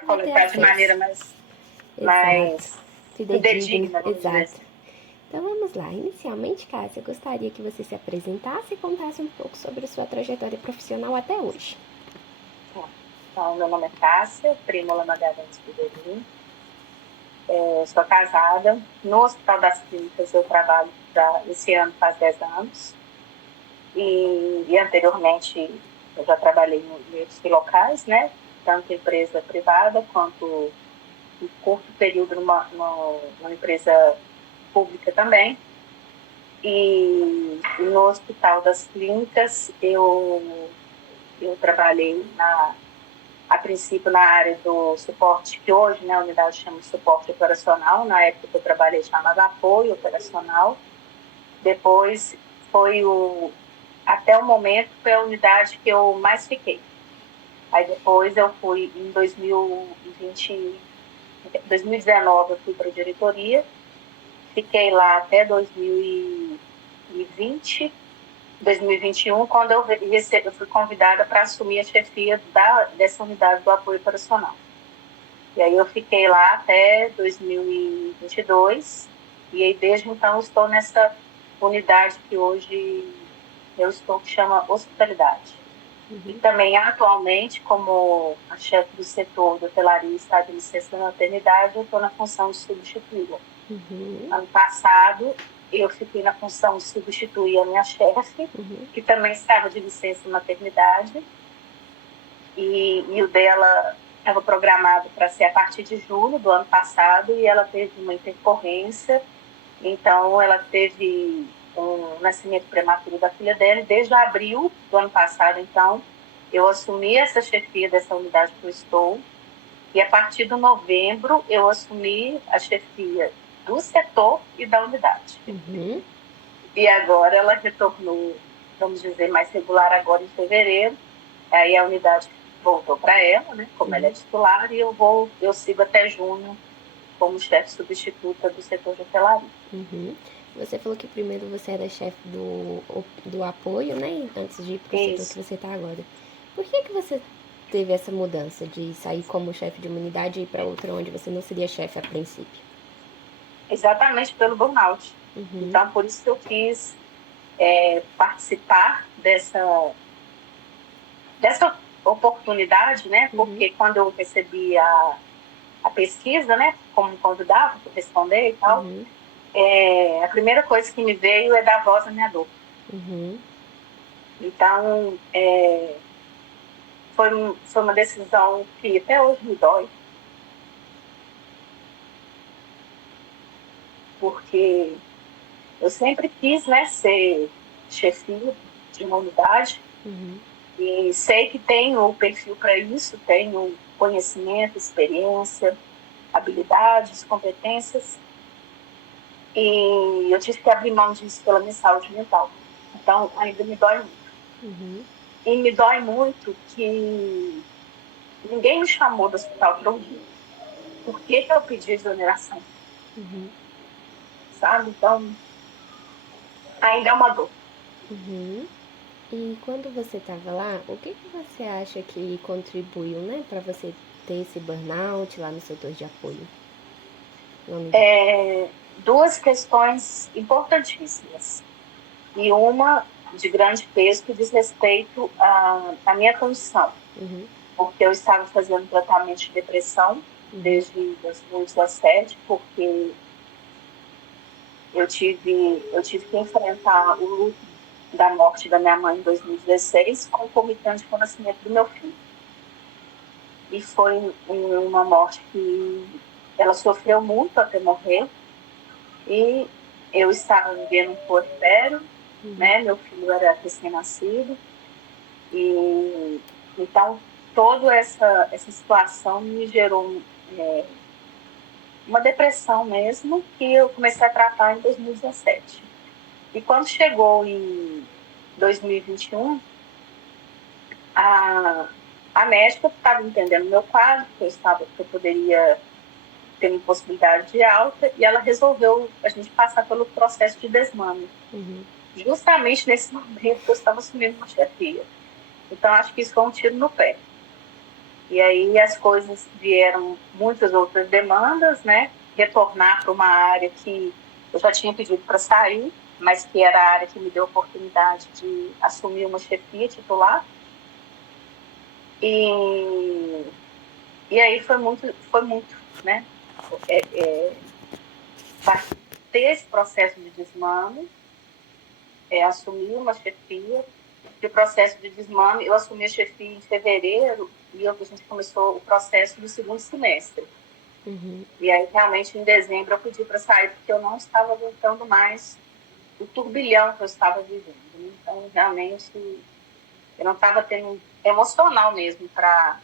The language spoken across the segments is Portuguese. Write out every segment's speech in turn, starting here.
ter colocar de maneira acesso. Exato. mais Fidedigno, fidedigna, vamos dizer exato. assim. Então vamos lá. Inicialmente, Cássia, eu gostaria que você se apresentasse e contasse um pouco sobre a sua trajetória profissional até hoje. Tá. Então, meu nome é Cássia, Primola Magalhães Figueiredo. Eu sou casada. No Hospital das Clínicas eu trabalho esse ano faz 10 anos. E anteriormente eu já trabalhei em outros locais, né? Tanto empresa privada quanto em curto período numa empresa pública também. E no Hospital das Clínicas eu trabalhei a princípio na área do suporte, que hoje, né, a unidade chama de suporte operacional. Na época que eu trabalhei chamava apoio operacional. Depois até o momento, foi a unidade que eu mais fiquei. Aí depois eu fui em 2019, eu fui para a diretoria, fiquei lá até 2020, 2021, quando eu fui convidada para assumir a chefia dessa unidade do apoio operacional. E aí eu fiquei lá até 2022, e aí desde então eu estou nessa unidade que hoje eu estou, que chama hospitalidade. E também atualmente, como a chefe do setor de hotelaria está de licença da maternidade, eu estou na função de substituí-la. Ano passado, eu fiquei na função de substituir a minha chefe, que também estava de licença maternidade, e o dela estava programado para ser a partir de julho do ano passado, e ela teve uma intercorrência, então ela teve um nascimento prematuro da filha dela, e desde abril do ano passado, então, eu assumi essa chefia dessa unidade que eu estou, e a partir de novembro eu assumi a chefia do setor e da unidade. E agora ela retornou, vamos dizer, mais regular agora em fevereiro. Aí a unidade voltou para ela, né, como ela é titular, e eu sigo até junho como chefe substituta do setor de hotelaria. Você falou que primeiro você era chefe do apoio, né? Antes de ir para o setor que você está agora. Por que você teve essa mudança de sair como chefe de uma unidade e ir para outra onde você não seria chefe a princípio? Exatamente pelo burnout. Então, por isso que eu quis participar dessa oportunidade, né? Porque quando eu recebi a pesquisa, né, como convidado para responder e tal, a primeira coisa que me veio é dar voz à minha dor. Então, foi uma decisão que até hoje me dói, porque eu sempre quis, né, ser chefia de uma unidade, e sei que tenho o perfil para isso, tenho conhecimento, experiência, habilidades, competências, e eu tive que abrir mão disso pela minha saúde mental. Então, ainda me dói muito. E me dói muito que ninguém me chamou do hospital para ouvir. Por que eu pedi exoneração? Sabe? Então, ainda é uma dor. E quando você estava lá, o que você acha que contribuiu, né, para você ter esse burnout lá no setor de apoio? Duas questões importantíssimas. E uma de grande peso que diz respeito à minha condição. Porque eu estava fazendo tratamento de depressão desde 2017, porque eu tive que enfrentar o luto da morte da minha mãe em 2016, concomitante com o nascimento do meu filho. E foi uma morte que ela sofreu muito até morrer, e eu estava vivendo um puerpério, né? Meu filho era recém-nascido, e então toda essa situação me gerou uma depressão mesmo, que eu comecei a tratar em 2017. E quando chegou em 2021, a médica estava entendendo o meu quadro, que eu poderia ter uma possibilidade de alta, e ela resolveu a gente passar pelo processo de desmame. Justamente nesse momento que eu estava assumindo uma chefia. Então, acho que isso foi um tiro no pé. E aí as coisas vieram, muitas outras demandas, né? Retornar para uma área que eu já tinha pedido para sair, mas que era a área que me deu a oportunidade de assumir uma chefia titular. E aí foi muito, né? Ter esse processo de desmame, assumir uma chefia. De processo de desmame, eu assumi a chefia em fevereiro e a gente começou o processo do segundo semestre. Uhum. E aí, realmente, em dezembro, eu pedi para sair porque eu não estava aguentando mais o turbilhão que eu estava vivendo. Então, realmente, eu não estava tendo emocional mesmo para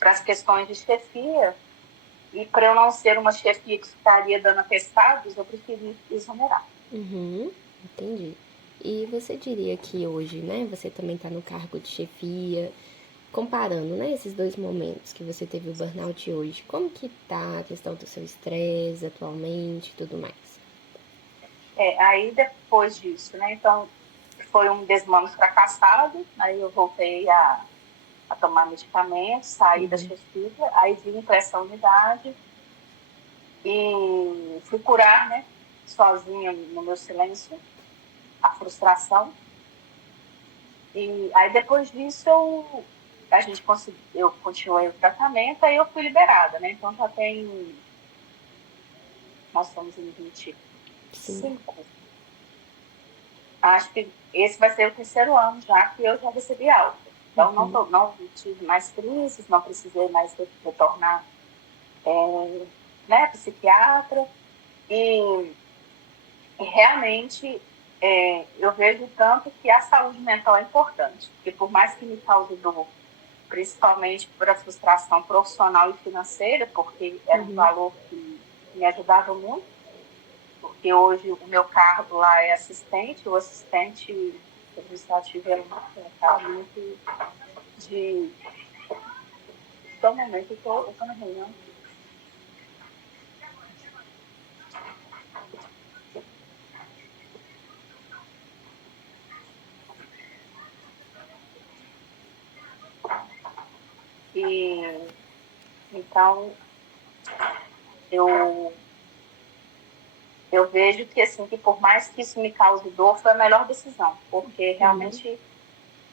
as questões de chefia. E para eu não ser uma chefia que ficaria dando atestados, eu preferi exonerar. Uhum. Entendi. E você diria que hoje, né, você também está no cargo de chefia, comparando, né, esses dois momentos que você teve o burnout hoje, como que tá a questão do seu estresse atualmente e tudo mais? Aí, depois disso, né, então, foi um desmame fracassado, aí eu voltei a tomar medicamentos, saí da Uhum. chefia, aí vim para essa unidade e fui curar, né, sozinha no meu silêncio, a frustração. E aí depois disso eu continuei o tratamento, aí eu fui liberada, né? Então já tem, nós estamos em Sim. 25. Acho que esse vai ser o terceiro ano já que eu já recebi alta. Então Uhum. não tive mais crises, não precisei mais retornar, né, psiquiatra. E realmente eu vejo tanto que a saúde mental é importante, porque por mais que me cause dor, principalmente por a frustração profissional e financeira, porque era um Uhum. valor que me ajudava muito, porque hoje o meu cargo lá é assistente, o assistente administrativo é um cargo muito de... Só um momento, eu tô na reunião. E então eu eu vejo que assim que por mais que isso me cause dor, foi a melhor decisão, porque Uhum. realmente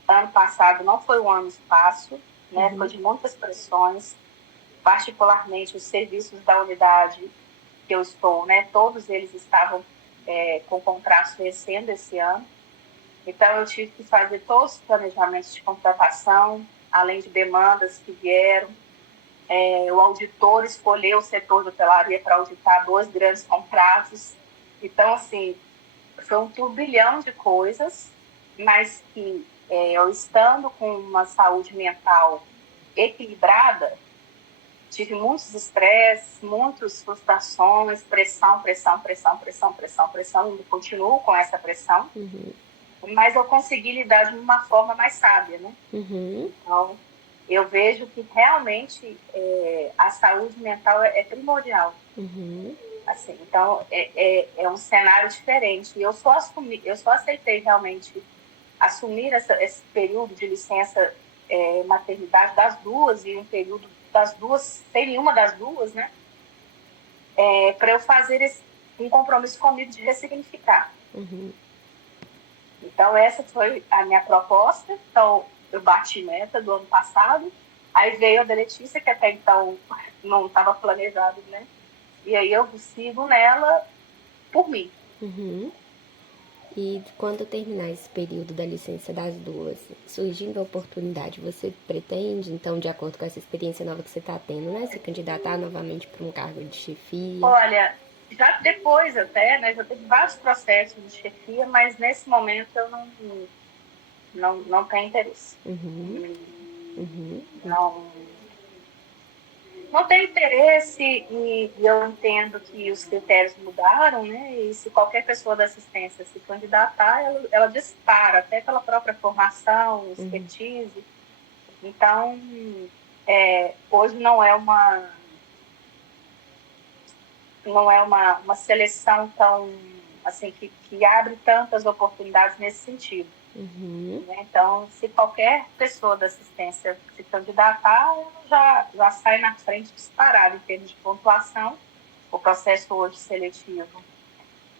ano passado não foi um ano fácil, né? Foi Uhum. de muitas pressões, particularmente os serviços da unidade que eu estou, né? Todos eles estavam com contratos vencendo esse ano, então eu tive que fazer todos os planejamentos de contratação, além de demandas que vieram. O auditor escolheu o setor de hotelaria para auditar 2 grandes contratos. Então, assim, foi um turbilhão de coisas, mas que eu estando com uma saúde mental equilibrada, tive muitos estresses, muitas frustrações, pressão, pressão, pressão, pressão, pressão, pressão, e continuo com essa pressão, Uhum. mas eu consegui lidar de uma forma mais sábia, né? Uhum. Então, eu vejo que realmente a saúde mental é primordial. Uhum. Assim, então, é um cenário diferente. E eu só aceitei realmente assumir esse período de licença maternidade das duas e um período das duas, sem nenhuma das duas, né? Para eu fazer um compromisso comigo de ressignificar. Uhum. Então, essa foi a minha proposta. Então, eu bati meta do ano passado. Aí veio a da Letícia, que até então não estava planejado, né? E aí eu sigo nela por mim. Uhum. E quando terminar esse período da licença das duas, surgindo a oportunidade, você pretende, então, de acordo com essa experiência nova que você está tendo, né, se candidatar novamente para um cargo de chefia? Olha, já depois até, né, já teve vários processos de chefia, mas nesse momento eu não tenho interesse. Uhum. Uhum. Não, não tenho interesse e eu entendo que os critérios mudaram, né? E se qualquer pessoa da assistência se candidatar, ela dispara, até pela própria formação, Uhum. expertise. Então, hoje não é uma seleção tão assim que abre tantas oportunidades nesse sentido. Uhum. Né? Então, se qualquer pessoa da assistência se candidatar, já sai na frente disparado em termos de pontuação. O processo hoje seletivo,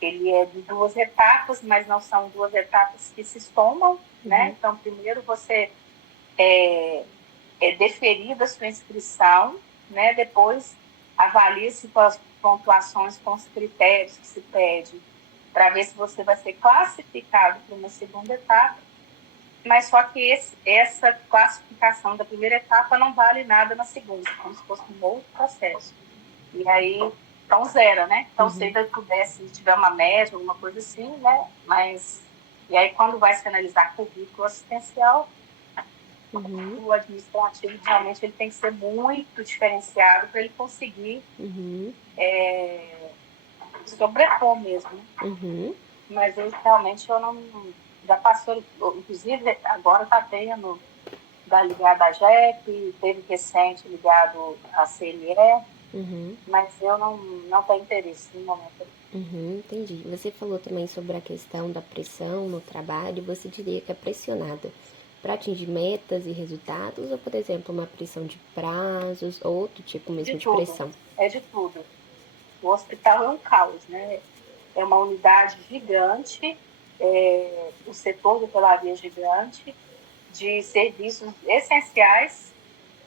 ele é de 2 etapas, mas não são 2 etapas que se somam, né? Uhum. Então, primeiro você é deferida a sua inscrição, né? Depois avalia-se com as pontuações, com os critérios que se pede, para ver se você vai ser classificado para uma segunda etapa, mas só que essa classificação da primeira etapa não vale nada na segunda, como se fosse um outro processo. E aí, então zera, né? Então, se Uhum. ainda pudesse, se tiver uma média, alguma coisa assim, né? Mas, e aí, quando vai se analisar currículo assistencial, Uhum. o administrativo, realmente, ele tem que ser muito diferenciado para ele conseguir Uhum. sobrepor mesmo, né? Uhum. Mas eu realmente eu não. Já passou, inclusive agora está tendo da ligada à JEP, teve recente ligado à CNE, Uhum. mas eu não tenho interesse no momento. Uhum, entendi. Você falou também sobre a questão da pressão no trabalho. Você diria que é pressionada para atingir metas e resultados, ou, por exemplo, uma pressão de prazos, ou outro tipo De mesmo de tudo, pressão? é de tudo. O hospital é um caos, né? É uma unidade gigante, o setor de hotelaria é gigante, de serviços essenciais,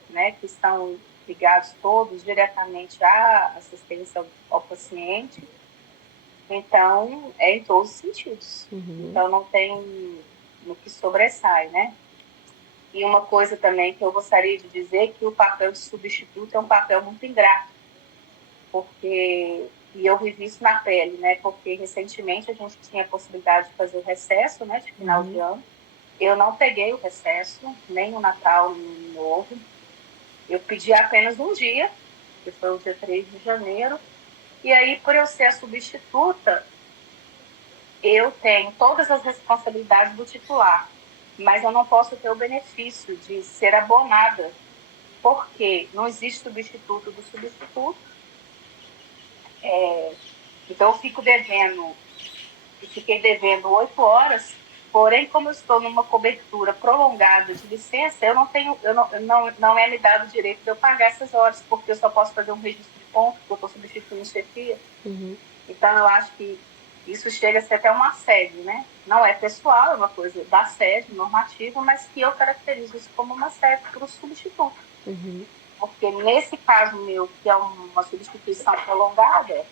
né, que estão ligados todos diretamente à assistência ao paciente. Então, é em todos os sentidos. Uhum. Então, não tem no que sobressai, né? E uma coisa também que eu gostaria de dizer é que o papel de substituto é um papel muito ingrato, porque, e eu vivi isso na pele, né? Porque recentemente a gente tinha a possibilidade de fazer o recesso, né, de final de Uhum. ano. Eu não peguei o recesso, nem o Natal, nem o Novo. Eu pedi apenas um dia, que foi o dia 3 de janeiro. E aí, por eu ser a substituta, eu tenho todas as responsabilidades do titular, mas eu não posso ter o benefício de ser abonada, porque não existe substituto do substituto. Então, eu fiquei devendo 8 horas, porém, como eu estou numa cobertura prolongada de licença, não é me dado o direito de eu pagar essas horas, porque eu só posso fazer um registro de ponto, porque eu estou substituindo chefia. Uhum. Então, eu acho que isso chega a ser até um assédio, né? Não é pessoal, é uma coisa da assédio normativa, mas que eu caracterizo isso como um assédio para o substituto. Uhum. Porque nesse caso meu, que é uma substituição prolongada,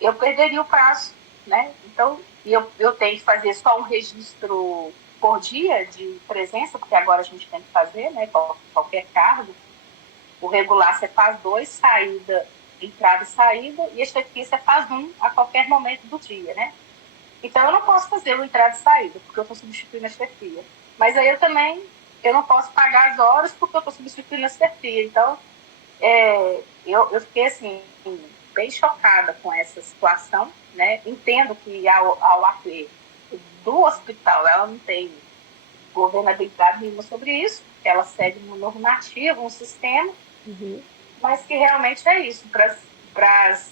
eu perderia o prazo, né? Então, eu tenho que fazer só um registro por dia de presença, porque agora a gente tem que fazer, né? Qualquer cargo. O regular você faz 2, entrada e saída, e a chefia você faz 1 a qualquer momento do dia, né? Então eu não posso fazer o entrada e saída, porque eu estou substituindo a chefia. Mas aí eu não posso pagar as horas porque eu estou substituindo a chefia. Então, eu fiquei assim, bem chocada com essa situação, né? Entendo que a UAP do hospital, ela não tem governabilidade nenhuma sobre isso, ela segue um normativo, um sistema, Uhum. mas que realmente é isso, para as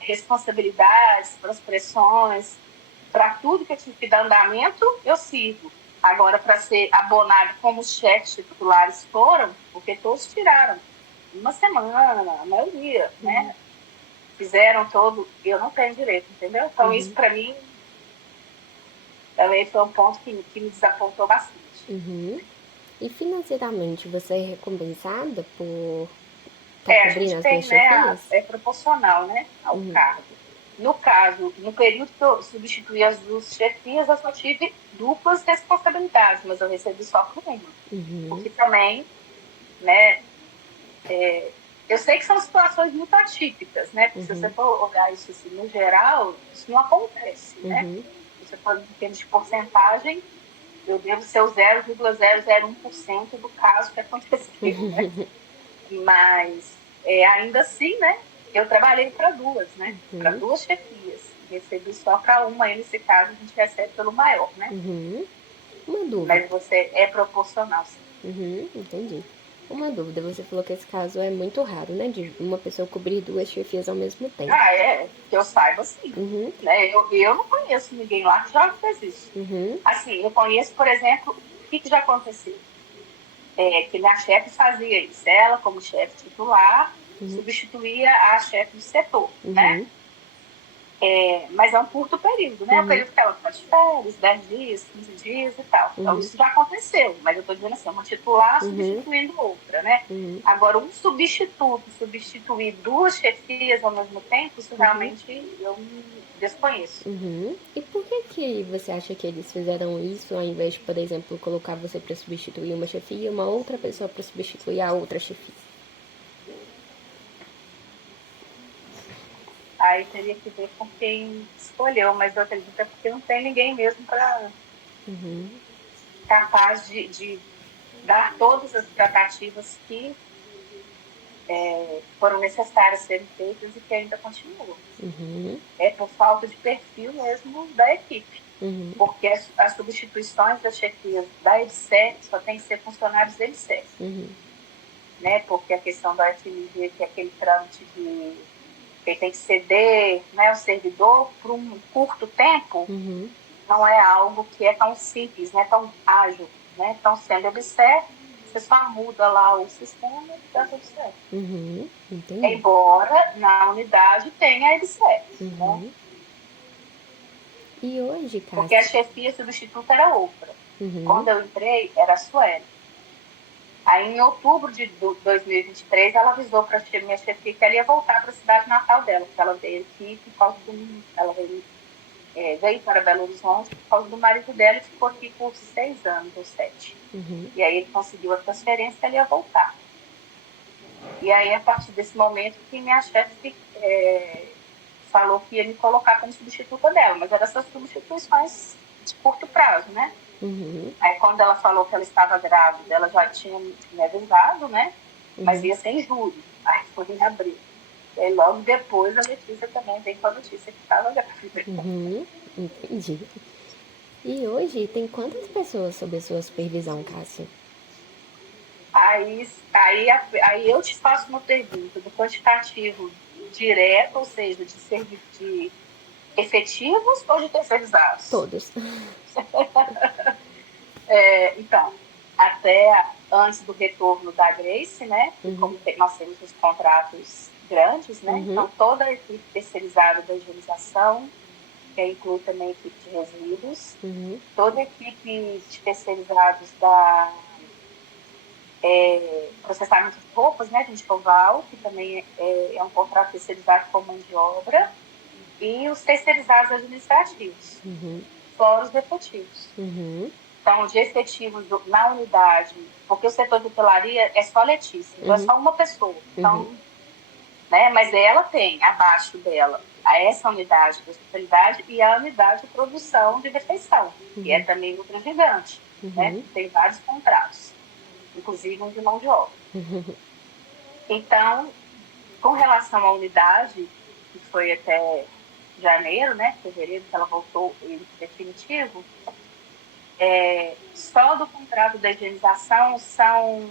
responsabilidades, para as pressões, para tudo que eu tive que dar andamento, eu sirvo. Agora, para ser abonado como os chefes titulares foram, porque todos tiraram uma semana, a maioria, né? Fizeram todo, eu não tenho direito, entendeu? Então, isso Uhum. para mim também foi um ponto que me desapontou bastante. Uhum. E financeiramente, você é recompensada por estar A cobrindo gente as duas tem, né, chefias? é proporcional, né, ao Uhum. cargo. No caso, no período que eu substituí as duas chefias, eu só tive duplas responsabilidades, mas eu recebi só por uma. Uhum. Porque também, né, eu sei que são situações muito atípicas, né, porque se você Uhum. for olhar isso assim, no geral, isso não acontece, né. Uhum. Se você for em termos de porcentagem, eu devo ser o 0,001% do caso que aconteceu, né? Mas ainda assim, né? Eu trabalhei para duas, né? Para Uhum. duas chefias. Recebi só para uma, aí nesse caso a gente recebe pelo maior, né? Uhum. Uma dúvida. Mas você é proporcional, sim. Uhum, entendi. Uma dúvida, você falou que esse caso é muito raro, né? De uma pessoa cobrir duas chefias ao mesmo tempo. Ah, que eu saiba, sim. Uhum. Né? Eu não conheço ninguém lá que já fez isso. Uhum. Assim, eu conheço, por exemplo, o que já aconteceu. Que minha chefe fazia isso. Ela, como chefe titular, substituía a chefe do setor, né? Mas é um curto período, né? O período que ela faz de férias, 10 dias, 15 dias e tal. Então, isso já aconteceu. Mas eu estou dizendo assim, uma titular substituindo outra, né? Agora, um substituto substituir duas chefias ao mesmo tempo, isso realmente eu desconheço. E por que você acha que eles fizeram isso, ao invés de, por exemplo, colocar você para substituir uma chefia e uma outra pessoa para substituir a outra chefia? Aí teria que ver com quem escolheu, mas eu acredito que é porque não tem ninguém mesmo para capaz de dar todas as tratativas que foram necessárias serem feitas e que ainda continuam. É por falta de perfil mesmo da equipe. Porque as substituições das chefias da EBSER só tem que ser funcionários da EBSER. Né? Porque a questão da FMG, que é aquele trâmite de que tem que ceder, né, o servidor por um curto tempo, não é algo que é tão simples, né, tão ágil. Né? Então, sendo EBSER, você só muda lá o sistema e dá tudo certo. Embora na unidade tenha a EBSER. Né? E hoje, Cássia? Porque a chefia substituta era outra. Quando eu entrei, era a Sueli. Aí, em outubro de 2023, ela avisou para a minha chefia que ela ia voltar para a cidade natal dela, porque ela veio aqui por causa do... Ela veio para Belo Horizonte por causa do marido dela e ficou aqui por 6 anos ou 7. E aí ele conseguiu a transferência e ela ia voltar. E aí, a partir desse momento, que minha chefe falou que ia me colocar como substituta dela, mas eram essas substituições de curto prazo, né? Aí, quando ela falou que ela estava grávida, ela já tinha me avisado, né? Mas ia ser em julho. Aí foi em abril. E aí, logo depois, a Letícia também veio com a notícia que estava grávida. Entendi. E hoje, tem quantas pessoas sob a sua supervisão, Cássia? Aí eu te faço uma pergunta do quantitativo direto, ou seja, de efetivos ou de terceirizados? Todos. Então, até antes do retorno da Grace, né? Como nós temos os contratos grandes, né? Então, toda a equipe terceirizada da higienização, que inclui também a equipe de resíduos, toda a equipe de terceirizados da processamento de roupas, né? De enxoval, que também é um contrato terceirizado com mão de obra, e os terceirizados administrativos, fora os efetivos. Então, de efetivos na unidade, porque o setor de hotelaria é só a Letícia, então é só uma pessoa. Então, né, mas ela tem abaixo dela essa unidade de hospitalidade e a unidade de produção de refeição, que é também outra gigante. Né? Tem vários contratos, inclusive um de mão de obra. Então, com relação à unidade, que foi até janeiro, né, fevereiro, que ela voltou em definitivo, só do contrato da higienização são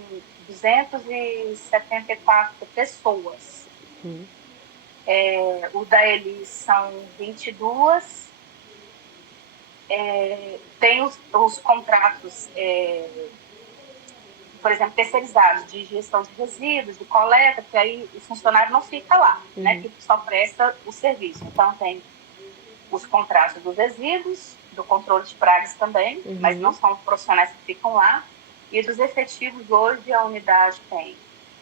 274 pessoas. O da Elis são 22. Tem os contratos, por exemplo, terceirizados de gestão de resíduos, de coleta, que aí o funcionário não fica lá, né, que só presta o serviço. Então, tem os contratos dos resíduos, do controle de pragas também, mas não são os profissionais que ficam lá. E dos efetivos, hoje, a unidade tem,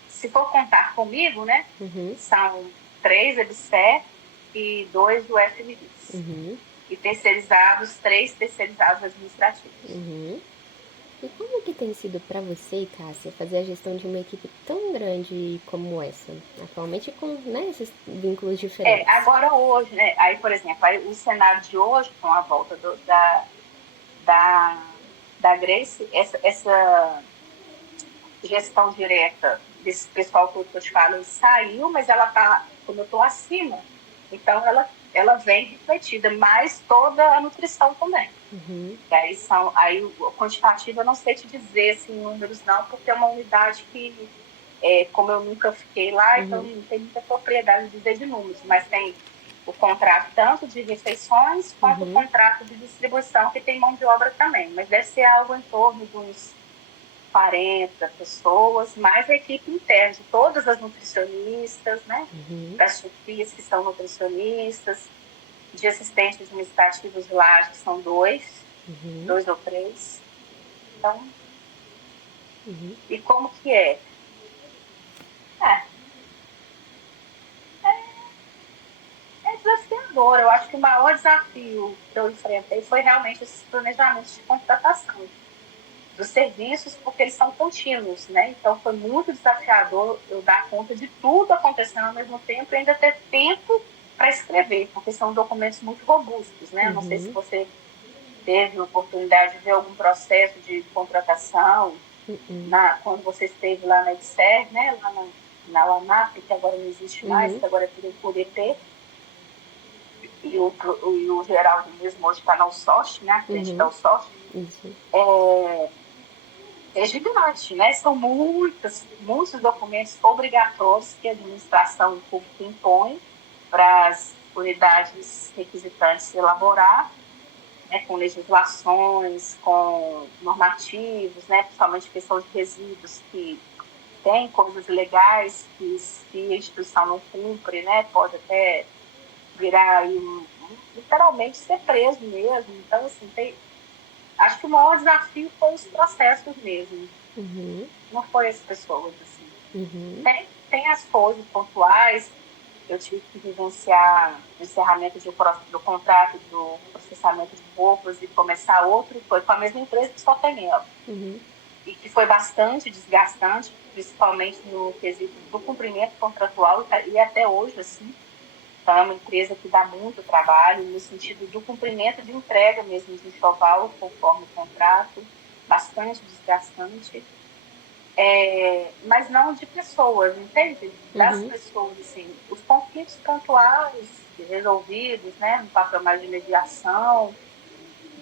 se for contar comigo, né, são 3 EBSER e 2 do FMIS. E terceirizados, 3 terceirizados administrativos. E como que tem sido para você, Cássia, fazer a gestão de uma equipe tão grande como essa? Atualmente com, né, esses vínculos diferentes. Agora hoje, né? Aí, por exemplo, o cenário de hoje, com a volta da Grace, essa gestão direta desse pessoal que eu te falo saiu, mas ela tá, como eu estou acima, então ela vem refletida, mas toda a nutrição também. Uhum. E aí o quantitativo eu não sei te dizer assim, em números não, porque é uma unidade que, como eu nunca fiquei lá, então Uhum. não tem muita propriedade de dizer de números, mas tem o contrato tanto de refeições quanto o Uhum. contrato de distribuição, que tem mão de obra também, mas deve ser algo em torno de uns 40 pessoas, mais a equipe interna de todas as nutricionistas, né? Uhum. Das chufias que são nutricionistas, de assistentes administrativos de laje, que são Uhum. dois ou três. Então, Uhum. e como que é? É, é desafiador. Eu acho que o maior desafio que eu enfrentei foi realmente esses planejamentos de contratação dos serviços, porque eles são contínuos, né? Então foi muito desafiador eu dar conta de tudo acontecendo ao mesmo tempo e ainda ter tempo para escrever, porque são documentos muito robustos, né? Eu não sei se Uhum. você teve a oportunidade de ver algum processo de contratação Uhum. quando você esteve lá na EDSER, né? Lá na LANAP, que agora não existe mais, Uhum. que agora é tudo por EP, e o Geraldo mesmo hoje está na USOSH, né? À frente da Uhum. USOSH. Isso. É gigante, né? São muitos documentos obrigatórios que a administração pública impõe para as unidades requisitantes elaborar, né, com legislações, com normativos, né, principalmente questão de resíduos, que tem coisas legais que, se a instituição não cumpre, né, pode até virar aí literalmente ser preso mesmo. Então, assim, acho que o maior desafio foi os processos mesmo, Uhum. não foi as pessoas, assim. Uhum. Tem as coisas pontuais, eu tive que vivenciar o encerramento do contrato do processamento de roupas e começar outro, foi com a mesma empresa que só tem ela. Uhum. E que foi bastante desgastante, principalmente no quesito do cumprimento contratual, e até hoje, assim. Então, é uma empresa que dá muito trabalho, no sentido do cumprimento de entrega mesmo de enxoval, conforme o contrato, bastante desgastante. Mas não de pessoas, entende? Das Uhum. pessoas, assim, os conflitos pontuais resolvidos, né, no papel mais de mediação,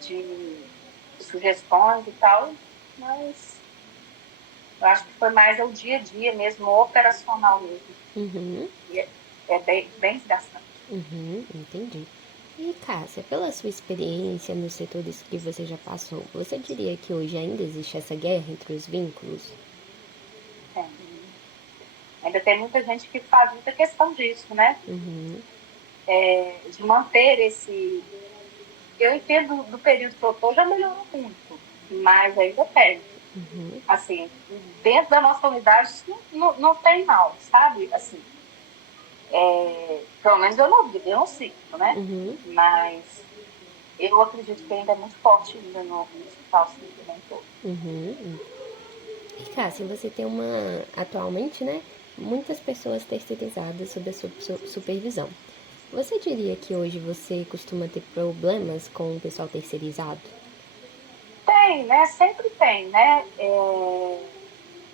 de sugestões e tal, mas eu acho que foi mais o dia a dia mesmo, operacional mesmo. Uhum. E é bem desgastante. Uhum. Entendi. E, Cássia, pela sua experiência nos setores que você já passou, você diria que hoje ainda existe essa guerra entre os vínculos? É. Ainda tem muita gente que faz muita questão disso, né? Uhum. De manter esse. Eu entendo do período que eu estou, já melhorou muito, mas ainda tem. Uhum. Assim, dentro da nossa unidade não tem não, sabe? Assim, pelo menos eu não sinto, né? Uhum. Mas eu acredito que ainda é muito forte ainda no hospital, assim, como um todo. Uhum. E, Cássia, você tem atualmente, né, muitas pessoas terceirizadas sob a sua supervisão. Você diria que hoje você costuma ter problemas com o pessoal terceirizado? Tem, né? Sempre tem, né?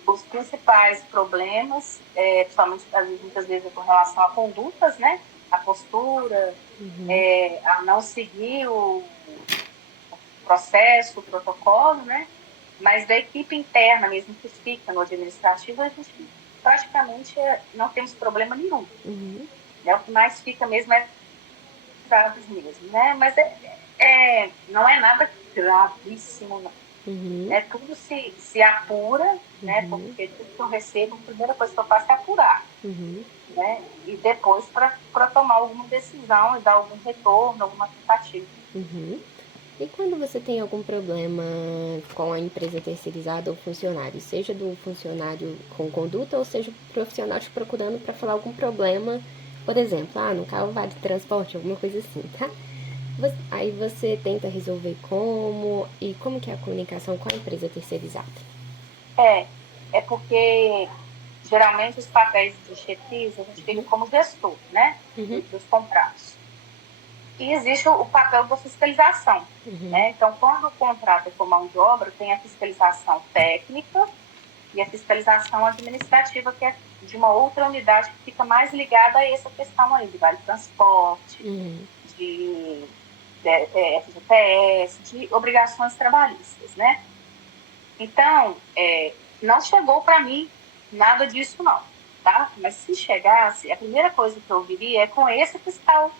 Os principais problemas, principalmente muitas vezes com relação a condutas, né? A postura, a não seguir o processo, o protocolo, né? Mas da equipe interna mesmo que fica no administrativo, a gente praticamente não temos problema nenhum. Uhum. Né? O que mais fica mesmo é dados mesmo, né? Mas não é nada gravíssimo, não. Uhum. Né? Tudo se apura, né? Uhum. Porque tudo que eu recebo, a primeira coisa que eu faço é apurar, Uhum. né? E depois para tomar alguma decisão e dar algum retorno, alguma tentativa. Uhum. E quando você tem algum problema com a empresa terceirizada ou funcionário, seja do funcionário com conduta ou seja o profissional te procurando para falar algum problema, por exemplo, no carro vale transporte, alguma coisa assim, tá? Aí você tenta resolver como e como que é a comunicação com a empresa terceirizada. É, é porque geralmente os papéis de chefias a gente fica como gestor, né? Uhum. Dos contratos. E existe o papel da fiscalização. Uhum. Né? Então, quando o contrato é com mão de obra, tem a fiscalização técnica e a fiscalização administrativa, que é de uma outra unidade que fica mais ligada a essa questão aí, de vale transporte, Uhum. de FGTS, de obrigações trabalhistas, né? Então, não chegou para mim nada disso não, tá? Mas se chegasse, a primeira coisa que eu viria é com esse fiscal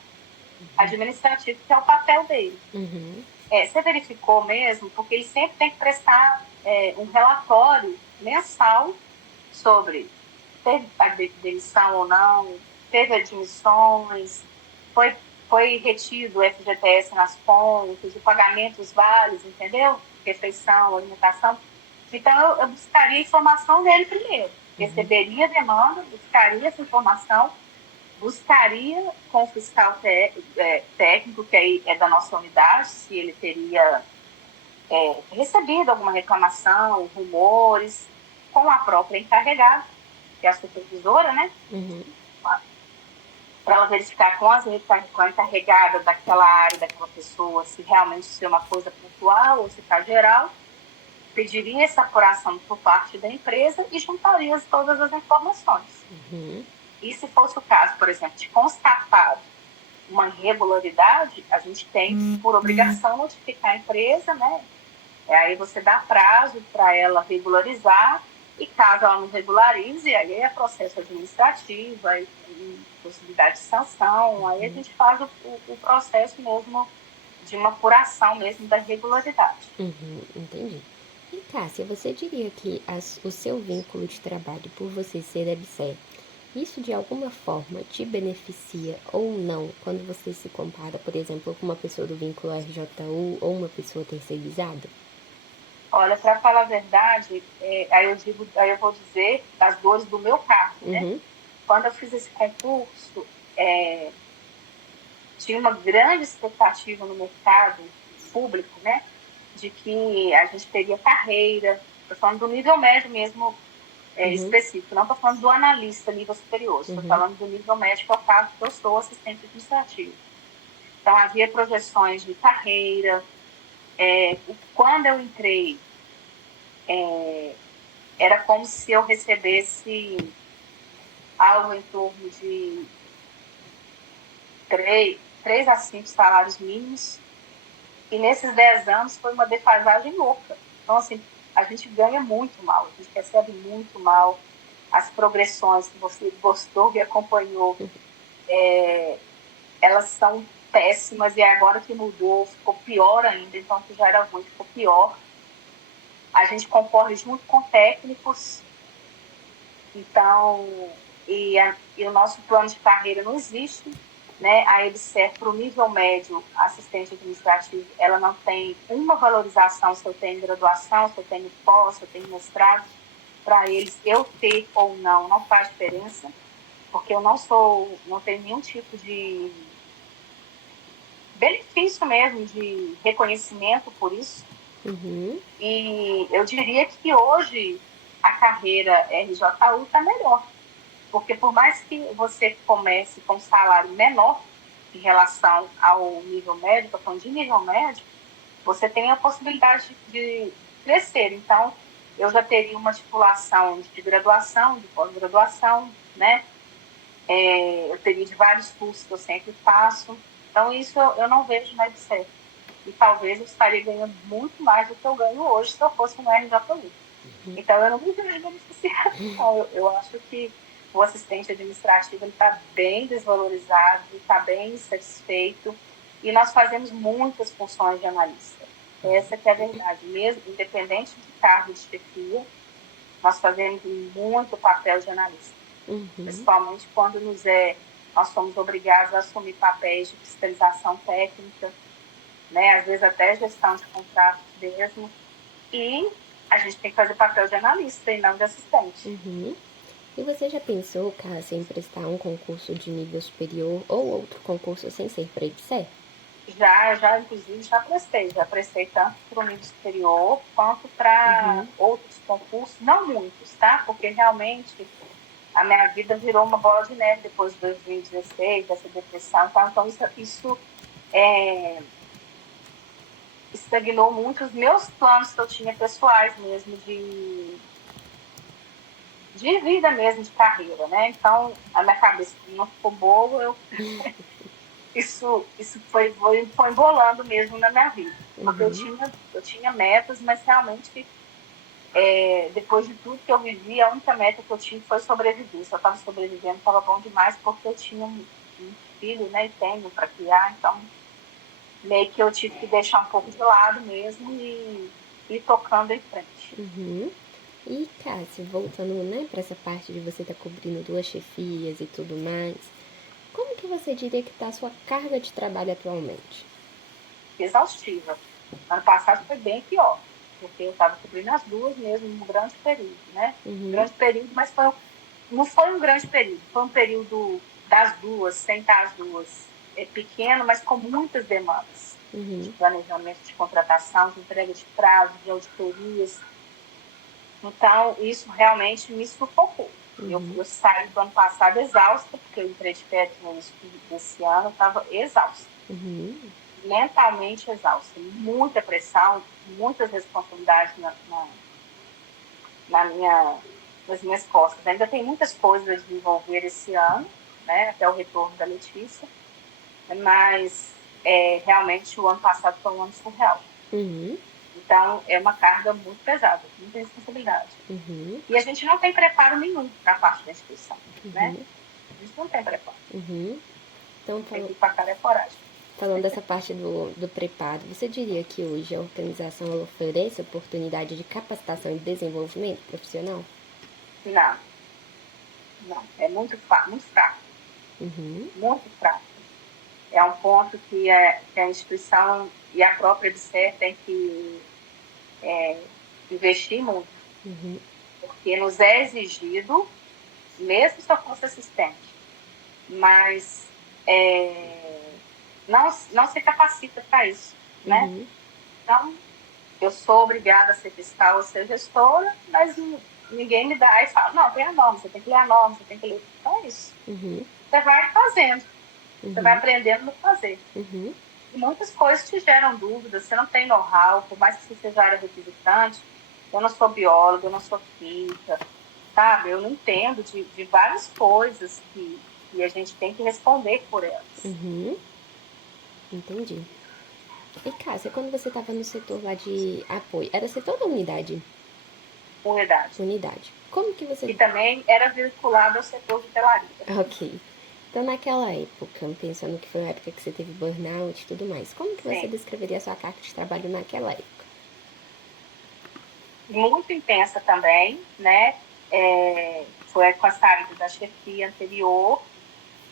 administrativo, que é o papel dele. Uhum. Você verificou mesmo? Porque ele sempre tem que prestar um relatório mensal sobre teve a demissão ou não, teve admissões, foi retido o FGTS nas contas, o pagamento dos vales, entendeu? Refeição, alimentação. Então, eu buscaria a informação dele primeiro. Receberia a demanda, buscaria essa informação, buscaria com o fiscal técnico, que aí é da nossa unidade, se ele teria recebido alguma reclamação, rumores, com a própria encarregada, que é a supervisora, né? Uhum. Para ela verificar com a encarregada daquela área, daquela pessoa, se realmente isso é uma coisa pontual ou se está geral. Pediria essa apuração por parte da empresa e juntaria todas as informações. Uhum. E se fosse o caso, por exemplo, de constatar uma irregularidade, a gente tem por obrigação notificar a empresa, né? Aí você dá prazo para ela regularizar e caso ela não regularize, aí é processo administrativo, aí tem possibilidade de sanção, aí a gente faz o processo mesmo de uma apuração mesmo da regularidade. Uhum, entendi. E Cássia, você diria que o seu vínculo de trabalho por você ser EBSER, isso de alguma forma te beneficia ou não quando você se compara, por exemplo, com uma pessoa do vínculo RJU ou uma pessoa terceirizada? Olha, para falar a verdade, aí eu vou dizer das dores do meu cargo, né? Uhum. Quando eu fiz esse concurso, tinha uma grande expectativa no mercado público, né? De que a gente teria carreira, estou falando do nível médio mesmo, específico, não estou falando do analista nível superior, estou falando do nível médio, que é o caso que eu sou assistente administrativo. Então, havia projeções de carreira. Quando eu entrei, era como se eu recebesse algo em torno de 3 a 5 salários mínimos, e nesses 10 anos foi uma defasagem louca. Então, assim, a gente ganha muito mal, a gente recebe muito mal. As progressões que você gostou e acompanhou, elas são péssimas, e agora que mudou, ficou pior ainda, então que já era ruim, ficou pior. A gente concorre junto com técnicos, então, e o nosso plano de carreira não existe, né? A EBSER, para o nível médio, assistente administrativo, ela não tem uma valorização se eu tenho graduação, se eu tenho pós, se eu tenho mestrado. Para eles, eu ter ou não faz diferença, porque eu não tenho nenhum tipo de benefício mesmo, de reconhecimento por isso. Uhum. E eu diria que hoje a carreira RJU está melhor, porque por mais que você comece com um salário menor em relação ao nível médio, estou falando de nível médio, você tem a possibilidade de crescer. Então, eu já teria uma titulação de graduação, de pós-graduação, né? Eu teria de vários cursos que eu sempre faço. Então, isso eu não vejo na EBSER. E talvez eu estaria ganhando muito mais do que eu ganho hoje se eu fosse no RJU. Então, eu não me vejo beneficiado. Então, eu acho que o assistente administrativo está bem desvalorizado, está bem insatisfeito, e nós fazemos muitas funções de analista. Essa que é a verdade. Mesmo independente de cargo de chefia, nós fazemos muito papel de analista. Uhum. Principalmente quando nós somos obrigados a assumir papéis de fiscalização técnica, né? Às vezes até gestão de contratos mesmo, e a gente tem que fazer papel de analista e não de assistente. Uhum. E você já pensou, Cássia, em prestar um concurso de nível superior ou outro concurso sem ser para EBSER? Inclusive, já prestei tanto para o nível superior quanto para outros concursos, não muitos, tá? Porque realmente a minha vida virou uma bola de neve depois de 2016, dessa depressão, tá? Então isso estagnou muito os meus planos que eu tinha pessoais mesmo, de vida mesmo, de carreira, né? Então, a minha cabeça não ficou boa, isso foi embolando mesmo na minha vida. Porque Uhum. eu tinha metas, mas realmente, depois de tudo que eu vivi, a única meta que eu tinha foi sobreviver. Se eu estava sobrevivendo, estava bom demais, porque eu tinha um filho, né, e tenho para criar, então meio que eu tive que deixar um pouco de lado mesmo e ir tocando em frente. Uhum. E, Cássia, voltando, né, para essa parte de você estar cobrindo duas chefias e tudo mais, como que você diria que está a sua carga de trabalho atualmente? Exaustiva. Ano passado foi bem pior, porque eu estava cobrindo as duas mesmo, num grande período, né? Uhum. Grande período, mas não foi um grande período, foi um período das duas, sem estar as duas. É pequeno, mas com muitas demandas de Uhum. planejamento de contratação, de entrega de prazo, de auditorias. Então, isso realmente me sufocou. Uhum. Eu saí do ano passado exausta, porque eu entrei de férias no início desse ano, eu estava exausta, Uhum. mentalmente exausta. Muita pressão, muitas responsabilidades na minha, nas minhas costas. Ainda tem muitas coisas a desenvolver esse ano, né, até o retorno da Letícia, mas realmente o ano passado foi um ano surreal. Uhum. Então, é uma carga muito pesada, muita responsabilidade. Uhum. E a gente não tem preparo nenhum na parte da instituição, né? Uhum. A gente não tem preparo. Uhum. Então, Tem que ir com a cara e a coragem. falando dessa parte do preparo, você diria que hoje a organização ela oferece oportunidade de capacitação e desenvolvimento profissional? Não, não. É muito fraco, Uhum. muito fraco. É um ponto que a instituição e a própria EBSER tem que investir muito, Uhum. porque nos é exigido, mesmo se eu fosse assistente, mas não se capacita para isso, né? Uhum. Então, eu sou obrigada a ser fiscal, a ser gestora, mas ninguém me dá e fala, não, tem a norma, você tem que ler a norma, você tem que ler. Então é isso. Uhum. Você vai fazendo, você vai Uhum. aprendendo no fazer. Uhum. E muitas coisas te geram dúvidas, você não tem know-how, por mais que você seja área requisitante, eu não sou bióloga, eu não sou química, sabe? Eu não entendo de várias coisas que a gente tem que responder por elas. Uhum. Entendi. E Cássia, quando você estava no setor lá de apoio, era setor da unidade? Unidade. Unidade. Como que você. E também era vinculado ao setor de hotelaria. Ok. Então, naquela época, pensando que foi uma época que você teve burnout e tudo mais, como que você Sim. descreveria a sua carga de trabalho naquela época? Muito intensa também, né? Foi com a saída da chefia anterior.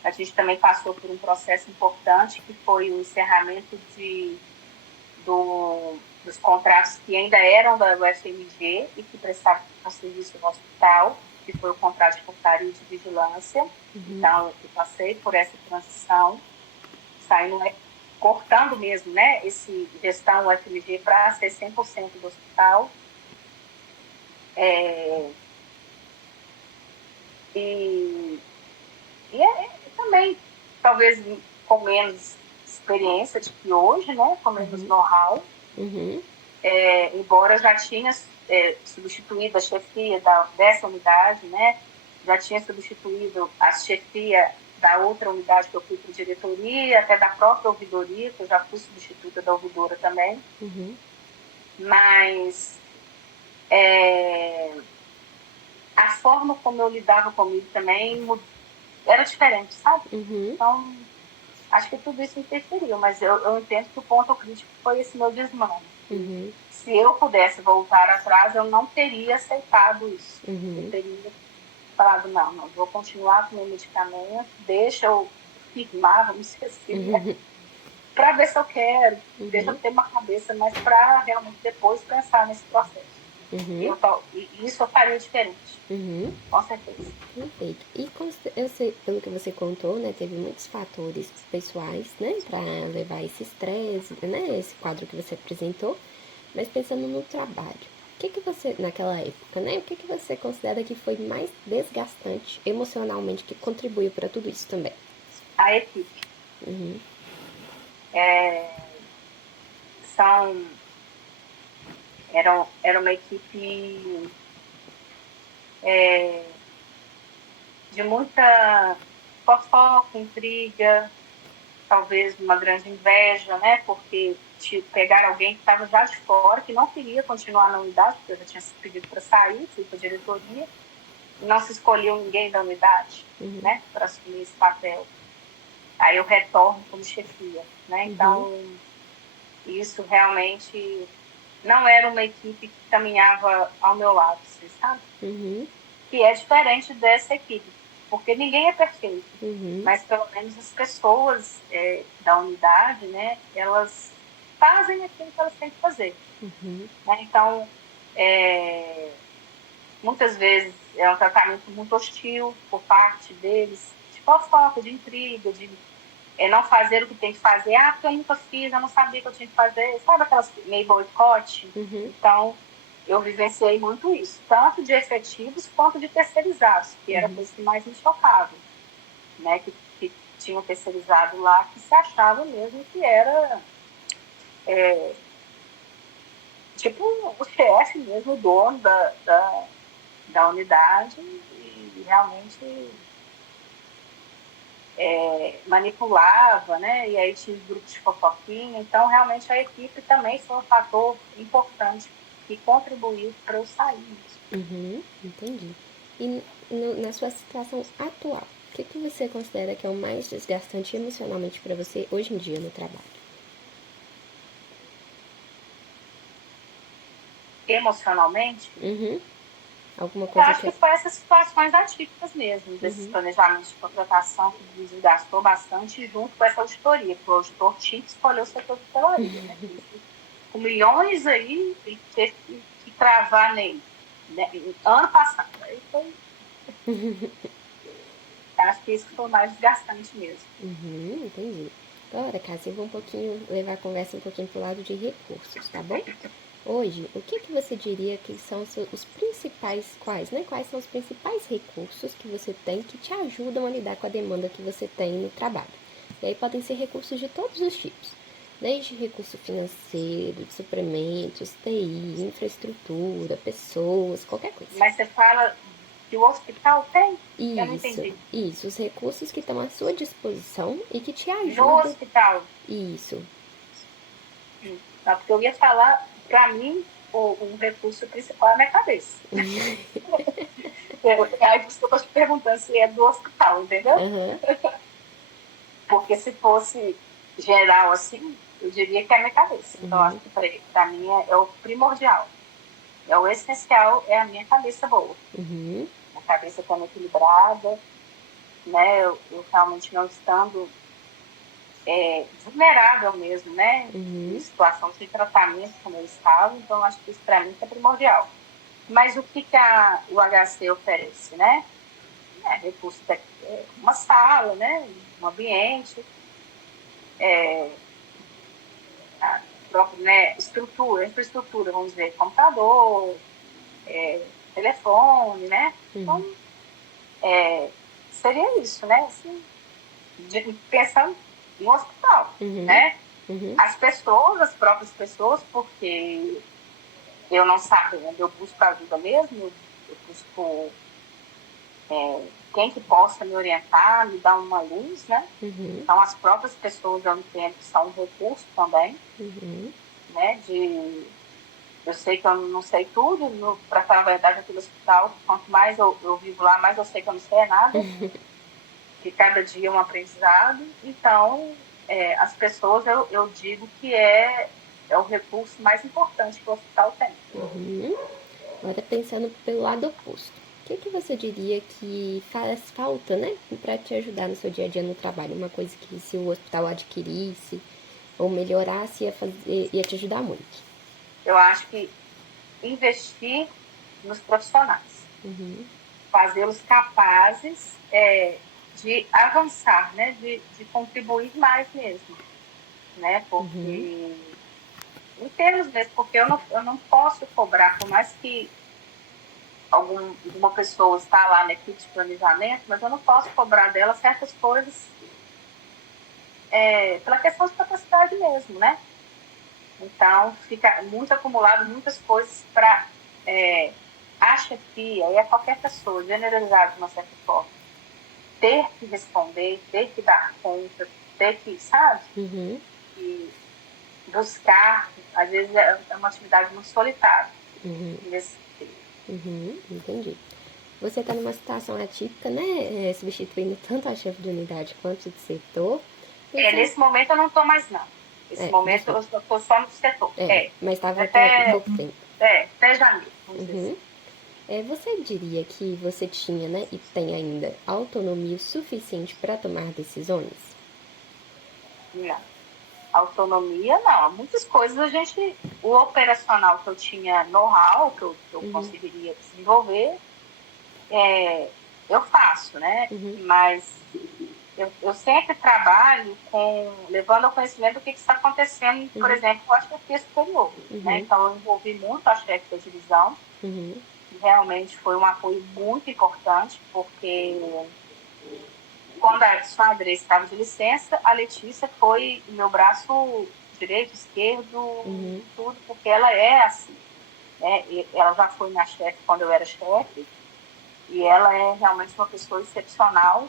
A gente também passou por um processo importante, que foi o encerramento dos contratos que ainda eram da UFMG e que prestavam serviço no hospital, que foi o contrato de portaria e de vigilância. Uhum. Então, eu passei por essa transição, saindo, cortando mesmo, né, esse gestão UFMG para ser 100% do hospital. E, também, talvez com menos experiência de que hoje, né, com menos know-how, Uhum. embora já tinha substituído a chefia dessa unidade, né, já tinha substituído a chefia da outra unidade que eu fui para a diretoria, até da própria ouvidoria, que eu já fui substituída da ouvidora também, Uhum. mas a forma como eu lidava comigo também era diferente, sabe? Uhum. Então, acho que tudo isso interferiu, mas eu entendo que o ponto crítico foi esse meu desmame. Uhum. Se eu pudesse voltar atrás, eu não teria aceitado isso. Eu Uhum. teria falado, não, vou continuar com o meu medicamento, deixa eu firmar, vamos dizer assim, né? Uhum. Para ver se eu quero, deixa eu Uhum. ter uma cabeça, mas para realmente depois pensar nesse processo. Uhum. E isso eu faria diferente, Uhum. com certeza. Perfeito. E eu sei, pelo que você contou, né, teve muitos fatores pessoais, né, para levar esse estresse, né, esse quadro que você apresentou. Mas pensando no trabalho, o que você, naquela época, né, o que você considera que foi mais desgastante emocionalmente, que contribuiu para tudo isso também? A equipe. Uhum. São, era uma equipe de muita fofoca, intriga, talvez uma grande inveja, né? Porque pegaram alguém que estava já de fora, que não queria continuar na unidade, porque eu já tinha pedido para sair, fui para a diretoria, e não se escolheu ninguém da unidade, né? Para assumir esse papel. Aí eu retorno como chefia, né? Então, isso realmente não era uma equipe que caminhava ao meu lado, você sabe? Que é diferente dessa equipe, porque ninguém é perfeito, mas pelo menos as pessoas da unidade, né, elas fazem aquilo que elas têm que fazer. Né? Então, muitas vezes é um tratamento muito hostil por parte deles, de fofoca, de intriga, de não fazer o que tem que fazer. Ah, porque eu nunca fiz, eu não sabia que eu tinha que fazer. Sabe aquelas meio boicote? Então, eu vivenciei muito isso, tanto de efetivos quanto de terceirizados, que era a coisa que mais me chocava, né? Que tinham terceirizado lá, que se achava mesmo que era tipo o chefe mesmo, o dono da unidade, e realmente manipulava, né? E aí tinha os grupos de fofoquinha. Então, realmente, a equipe também foi um fator importante que contribuiu para eu sair. Entendi. E na sua situação atual, o que você considera que é o mais desgastante emocionalmente para você hoje em dia no trabalho? Emocionalmente, Alguma eu coisa acho que... que foi essas situações atípicas mesmo, desses planejamentos de contratação que me desgastou bastante, junto com essa auditoria, que o auditor tinha que escolher o setor de hotelaria, né? Com milhões aí, ele teve que cravar nele, né? Ano passado. Aí foi... Acho que isso foi o mais desgastante mesmo. Entendi. Agora, Cássia, eu vou levar a conversa um pouquinho pro lado de recursos, tá bom? Hoje, o que você diria que são os principais, quais são os principais recursos que você tem que te ajudam a lidar com a demanda que você tem no trabalho? E aí podem ser recursos de todos os tipos, desde recurso financeiro, de suprimentos, TI, infraestrutura, pessoas, qualquer coisa. Mas você fala que o hospital tem? Eu não entendi. Isso, os recursos que estão à sua disposição e que te No ajudam. hospital? Isso. Não, porque eu ia falar, para mim, o recurso principal é a minha cabeça. Aí por isso que eu estou te perguntando se é do hospital, entendeu? Porque se fosse geral assim, eu diria que é a minha cabeça. Então, acho que para mim é o primordial. É o essencial, é a minha cabeça boa. A cabeça estando equilibrada, né? Eu realmente não estando vulnerável mesmo, né? Em situação de tratamento como eu estava. Então, acho que isso para mim é primordial. Mas o que o HC oferece, né? Recurso uma sala, né? Um ambiente, a própria, né? Infraestrutura, vamos dizer, computador, telefone, né? Então, seria isso, né? Assim, pensando no hospital, né? As pessoas, as próprias pessoas, porque eu não sabendo, eu busco ajuda mesmo, eu busco quem que possa me orientar, me dar uma luz, né? Então, as próprias pessoas eu entendo que são um recurso também, né? Eu sei que eu não sei tudo, para falar a verdade, aqui no hospital, quanto mais eu vivo lá, mais eu sei que eu não sei nada, que cada dia é um aprendizado. Então, as pessoas, eu digo que é o recurso mais importante que o hospital tem. Agora, pensando pelo lado oposto, o que você diria que faz falta, né, para te ajudar no seu dia a dia no trabalho? Uma coisa que se o hospital adquirisse ou melhorasse ia te ajudar muito. Eu acho que investir nos profissionais, fazê-los capazes de avançar, né, de contribuir mais mesmo, né, porque em termos mesmo, porque eu não posso cobrar, por mais que alguma pessoa está lá na equipe de planejamento, mas eu não posso cobrar dela certas coisas pela questão de capacidade mesmo, né? Então, fica muito acumulado, muitas coisas para a chefia e a qualquer pessoa, generalizar de uma certa forma, ter que responder, ter que dar conta, ter que, sabe? Uhum. E buscar, às vezes é uma atividade muito solitária. Uhum. Nesse sentido. Uhum. Entendi. Você está numa situação atípica, né? Substituindo tanto a chefe de unidade quanto de setor. Pensando... Nesse momento eu não estou mais, não. Nesse momento Desculpa. eu estou só no setor. Mas estava até Até, pouco tempo. até janeiro, vamos dizer Uhum. assim. Você diria que você tinha, né, e tem ainda, autonomia suficiente para tomar decisões? Não. Autonomia, não. Muitas coisas a gente. O operacional que eu tinha know-how, que eu conseguiria desenvolver, eu faço, né? Uhum. Mas eu sempre trabalho levando ao conhecimento do que está acontecendo, por exemplo, com a chefia superior. Né? Uhum. Então, eu envolvi muito a chefe da divisão, Uhum. e realmente foi um apoio muito importante, porque quando a sua Andressa estava de licença, a Letícia foi o meu braço direito, esquerdo, Uhum. tudo, porque ela é assim. Né? E ela já foi minha chefe quando eu era chefe, e ela é realmente uma pessoa excepcional,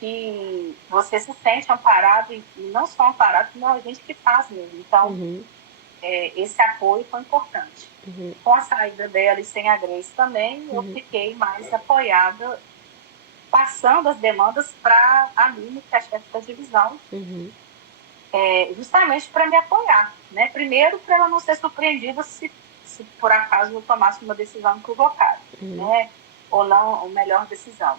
que você se sente amparado, e não só amparado, como a gente que faz mesmo. Então, Uhum. esse apoio foi importante. Uhum. Com a saída dela e sem a Grace também, eu Uhum. fiquei mais apoiada, passando as demandas para a Aline, que é a chefe da divisão, Uhum. justamente para me apoiar. Né? Primeiro, para ela não ser surpreendida se por acaso eu tomasse uma decisão equivocada, Uhum. né? Ou não a melhor decisão.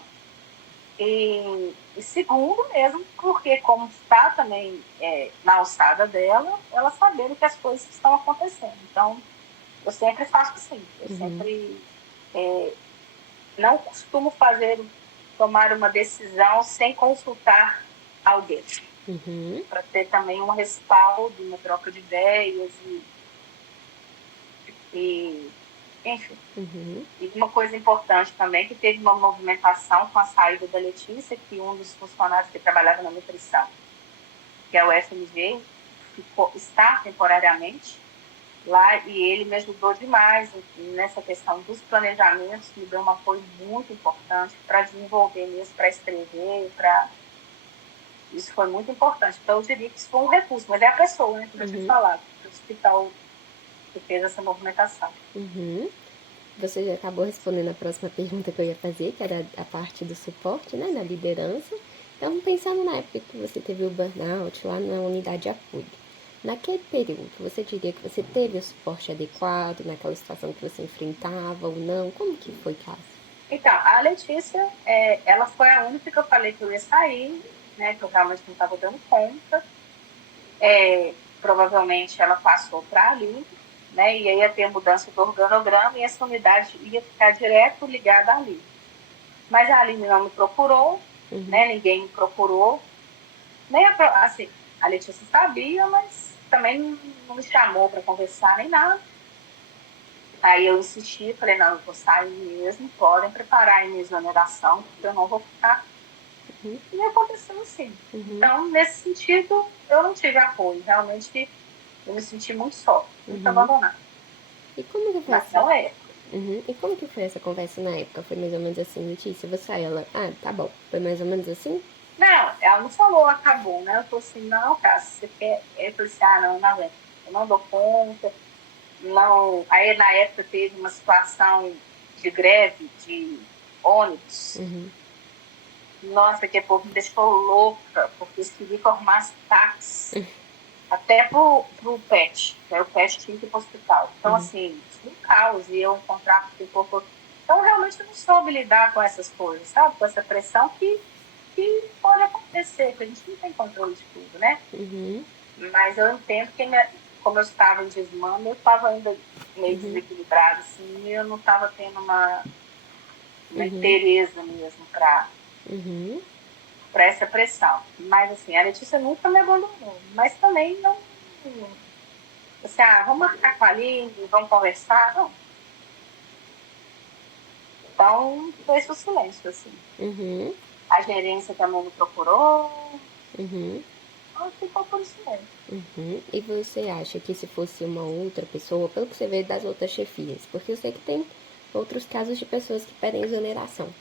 E segundo mesmo, porque como está também na alçada dela, ela sabendo que as coisas estão acontecendo. Então, eu sempre faço assim. Eu Uhum. sempre não costumo tomar uma decisão sem consultar alguém, Uhum. para ter também um respaldo, uma troca de ideias e enfim. Uhum. E uma coisa importante também, que teve uma movimentação com a saída da Letícia, que um dos funcionários que trabalhava na nutrição, que é o FMG, está temporariamente lá, e ele me ajudou demais nessa questão dos planejamentos, me deu um apoio muito importante para desenvolver mesmo, para escrever, isso foi muito importante. Então eu diria que isso foi um recurso, mas é a pessoa, né, como eu tinha Uhum. falado, o hospital que fez essa movimentação. Uhum. Você já acabou respondendo a próxima pergunta que eu ia fazer, que era a parte do suporte, né, da liderança. Então, pensando na época que você teve o burnout lá na unidade de apoio, naquele período, você diria que você teve o suporte adequado naquela situação que você enfrentava ou não? Como que foi, Cássia? Então, a Letícia, ela foi a única que eu falei que eu ia sair, né, que eu realmente não estava dando conta. Provavelmente ela passou para ali, né, e aí ia ter a mudança do organograma e essa unidade ia ficar direto ligada ali. Mas a Aline não me procurou, Uhum. né, ninguém me procurou. Nem assim, a Letícia sabia, mas também não me chamou para conversar nem nada. Aí eu insisti, falei, não, eu vou sair mesmo, podem preparar aí minha exoneração, porque eu não vou ficar. Uhum. E aconteceu assim. Uhum. Então, nesse sentido, eu não tive apoio. Realmente, eu me senti muito só, muito Uhum. abandonada. E como que foi essa? Naquela época. Uhum. E como que foi essa conversa na época? Foi mais ou menos assim, Letícia, você ela, ah, tá bom. Foi mais ou menos assim? Não, ela não falou, acabou, né? Ela falou assim, não, Cássio, você quer. Eu falei assim, não, não aguento. Eu não dou conta. Não. Aí, na época, teve uma situação de greve de ônibus. Uhum. Nossa, que povo me deixou louca, porque eles queriam que eu arrumasse táxi até pro PET, né? O PET tinha que ir pro hospital. Então, Uhum. assim, foi um caos, e eu um contrato que pouco. Então, realmente, eu não soube lidar com essas coisas, sabe? Com essa pressão que pode acontecer, que a gente não tem controle de tudo, né? Uhum. Mas eu entendo que, como eu estava em desmame, eu estava ainda meio Uhum. desequilibrada, assim, e eu não estava tendo uma Uhum. interesa mesmo Uhum. para essa pressão. Mas, assim, a Letícia nunca me abandonou, mas também não. Assim, vamos marcar com a Aline, vamos conversar. Não. Então, foi esse o silêncio, assim. Uhum. A gerência também me procurou, Uhum. então ficou por isso mesmo. Uhum. E você acha que se fosse uma outra pessoa, pelo que você vê das outras chefias, porque eu sei que tem outros casos de pessoas que pedem exoneração.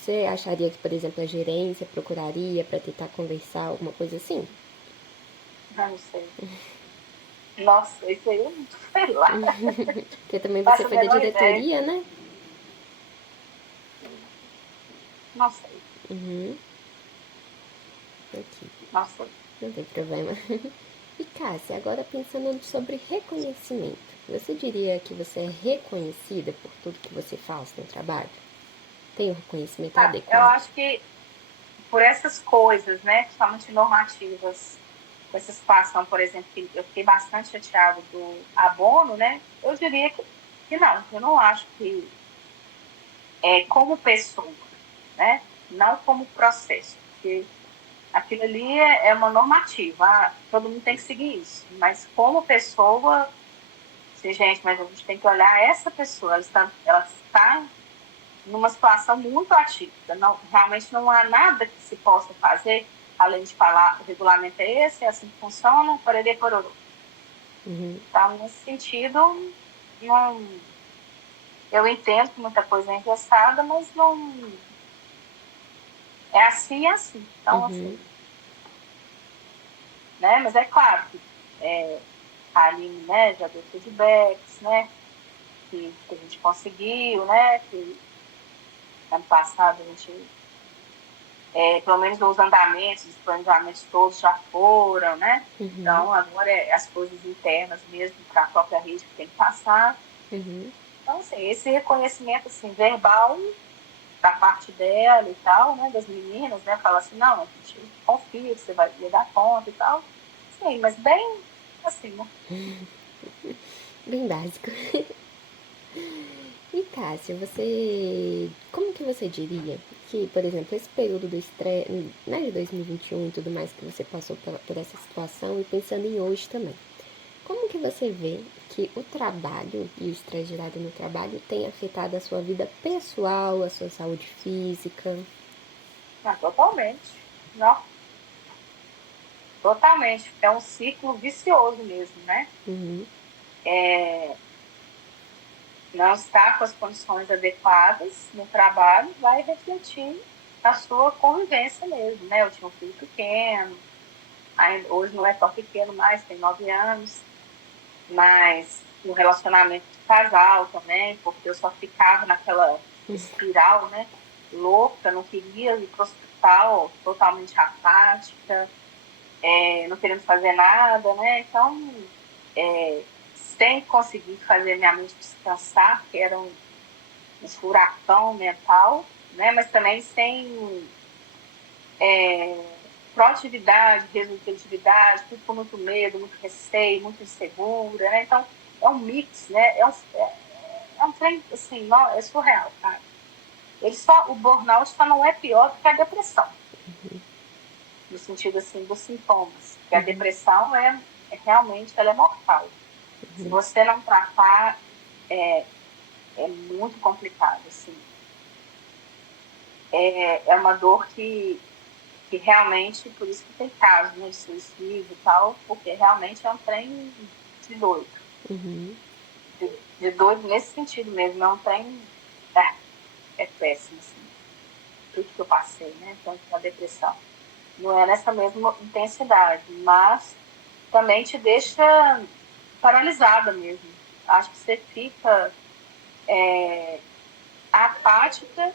Você acharia que, por exemplo, a gerência procuraria para tentar conversar, alguma coisa assim? Não sei. Nossa, isso aí eu não sei lá. Porque também você Faço a foi da menor ideia. diretoria, né? Não sei. Uhum. Aqui, Não sei. não tem problema. E Cássia, agora pensando sobre reconhecimento, você diria que você é reconhecida por tudo que você faz no trabalho? Tem um reconhecimento Ah, eu adequado? acho que por essas coisas, né, principalmente normativas, com essa situação, por exemplo, que eu fiquei bastante chateada do abono, né, eu diria que não, eu não acho que é como pessoa, né, não como processo, porque aquilo ali é uma normativa, todo mundo tem que seguir isso, mas como pessoa, assim, gente, mas a gente tem que olhar essa pessoa, ela está numa situação muito atípica. Não, realmente não há nada que se possa fazer, além de falar o regulamento é esse, é assim que funciona, pororê, pororô. Uhum, Então, nesse sentido, não, eu entendo que muita coisa é engessada, mas não é assim e assim. Então, uhum, assim, né? Mas é claro que a Aline, né, já deu feedbacks, né, que a gente conseguiu, né, que ano passado a gente pelo menos nos andamentos, os planejamentos todos já foram, né? uhum, Então, agora é as coisas internas mesmo para a própria rede que tem que passar. uhum, Então, assim, esse reconhecimento, assim, verbal da parte dela e tal, né, das meninas, né, fala assim, não, a gente confia que você vai dar conta e tal. Sim, mas bem assim, né? bem básico. E Cássia, você. Como que você diria que, por exemplo, esse período do estresse, né, de 2021 e tudo mais que você passou por essa situação e pensando em hoje também, como que você vê que o trabalho e o estresse gerado no trabalho tem afetado a sua vida pessoal, a sua saúde física? Ah, totalmente. Não, totalmente. É um ciclo vicioso mesmo, né? Uhum, Não está com as condições adequadas no trabalho, vai refletir na sua convivência mesmo, né? Eu tinha um filho pequeno, hoje não é tão pequeno mais, tem 9 anos, mas no relacionamento de casal também, porque eu só ficava naquela espiral, né? Louca, não queria ir para o hospital, totalmente apática, não querendo fazer nada, né? Então, sem conseguir fazer minha mente descansar, que era um furacão mental, né? Mas também sem proatividade, resolutividade, tudo com muito medo, muito receio, muito insegura, né? Então, é um mix, né? É um trem, assim, não, é surreal, cara. O burnout só não é pior do que a depressão, no sentido, assim, dos sintomas. Porque a uhum, depressão realmente, ela é mortal. Se uhum, você não tratar, é muito complicado, assim. É uma dor que realmente, por isso que tem casos, né, de suicídio e tal, porque realmente é um trem de doido. uhum, De doido nesse sentido mesmo, é um trem. É péssimo, assim. Tudo que eu passei, né? Tanto na depressão. Não é nessa mesma intensidade, mas também te deixa paralisada mesmo. Acho que você fica apática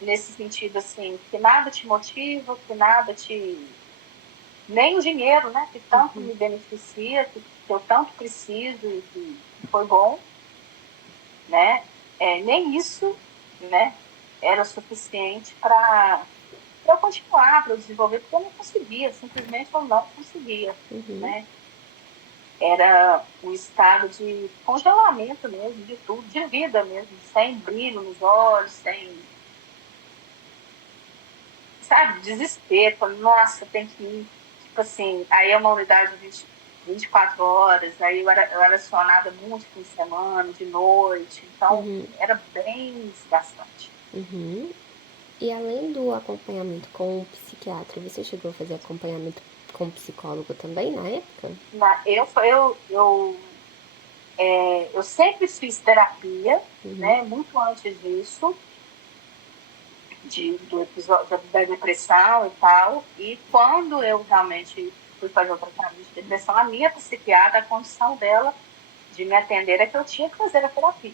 nesse sentido, assim, que nada te motiva, que nada te nem o dinheiro, né, que tanto me beneficia, que eu tanto preciso e que foi bom, né, nem isso, né, era suficiente para eu continuar, para eu desenvolver, porque eu não conseguia, simplesmente eu não conseguia, uhum, né. Era um estado de congelamento mesmo, de tudo, de vida mesmo, sem brilho nos olhos, sem, sabe, desespero, falando, nossa, tem que ir. Tipo assim, aí é uma unidade de 24 horas, aí eu era acionada muito fim de semana, de noite, então uhum, era bem desgastante. uhum. E além do acompanhamento com o psiquiatra, você chegou a fazer acompanhamento com o psicólogo também na época? Eu sempre fiz terapia, Uhum, né, muito antes disso, do episódio da depressão e tal. E quando eu realmente fui fazer o tratamento de depressão, a minha psiquiatra, a condição dela de me atender é que eu tinha que fazer a terapia.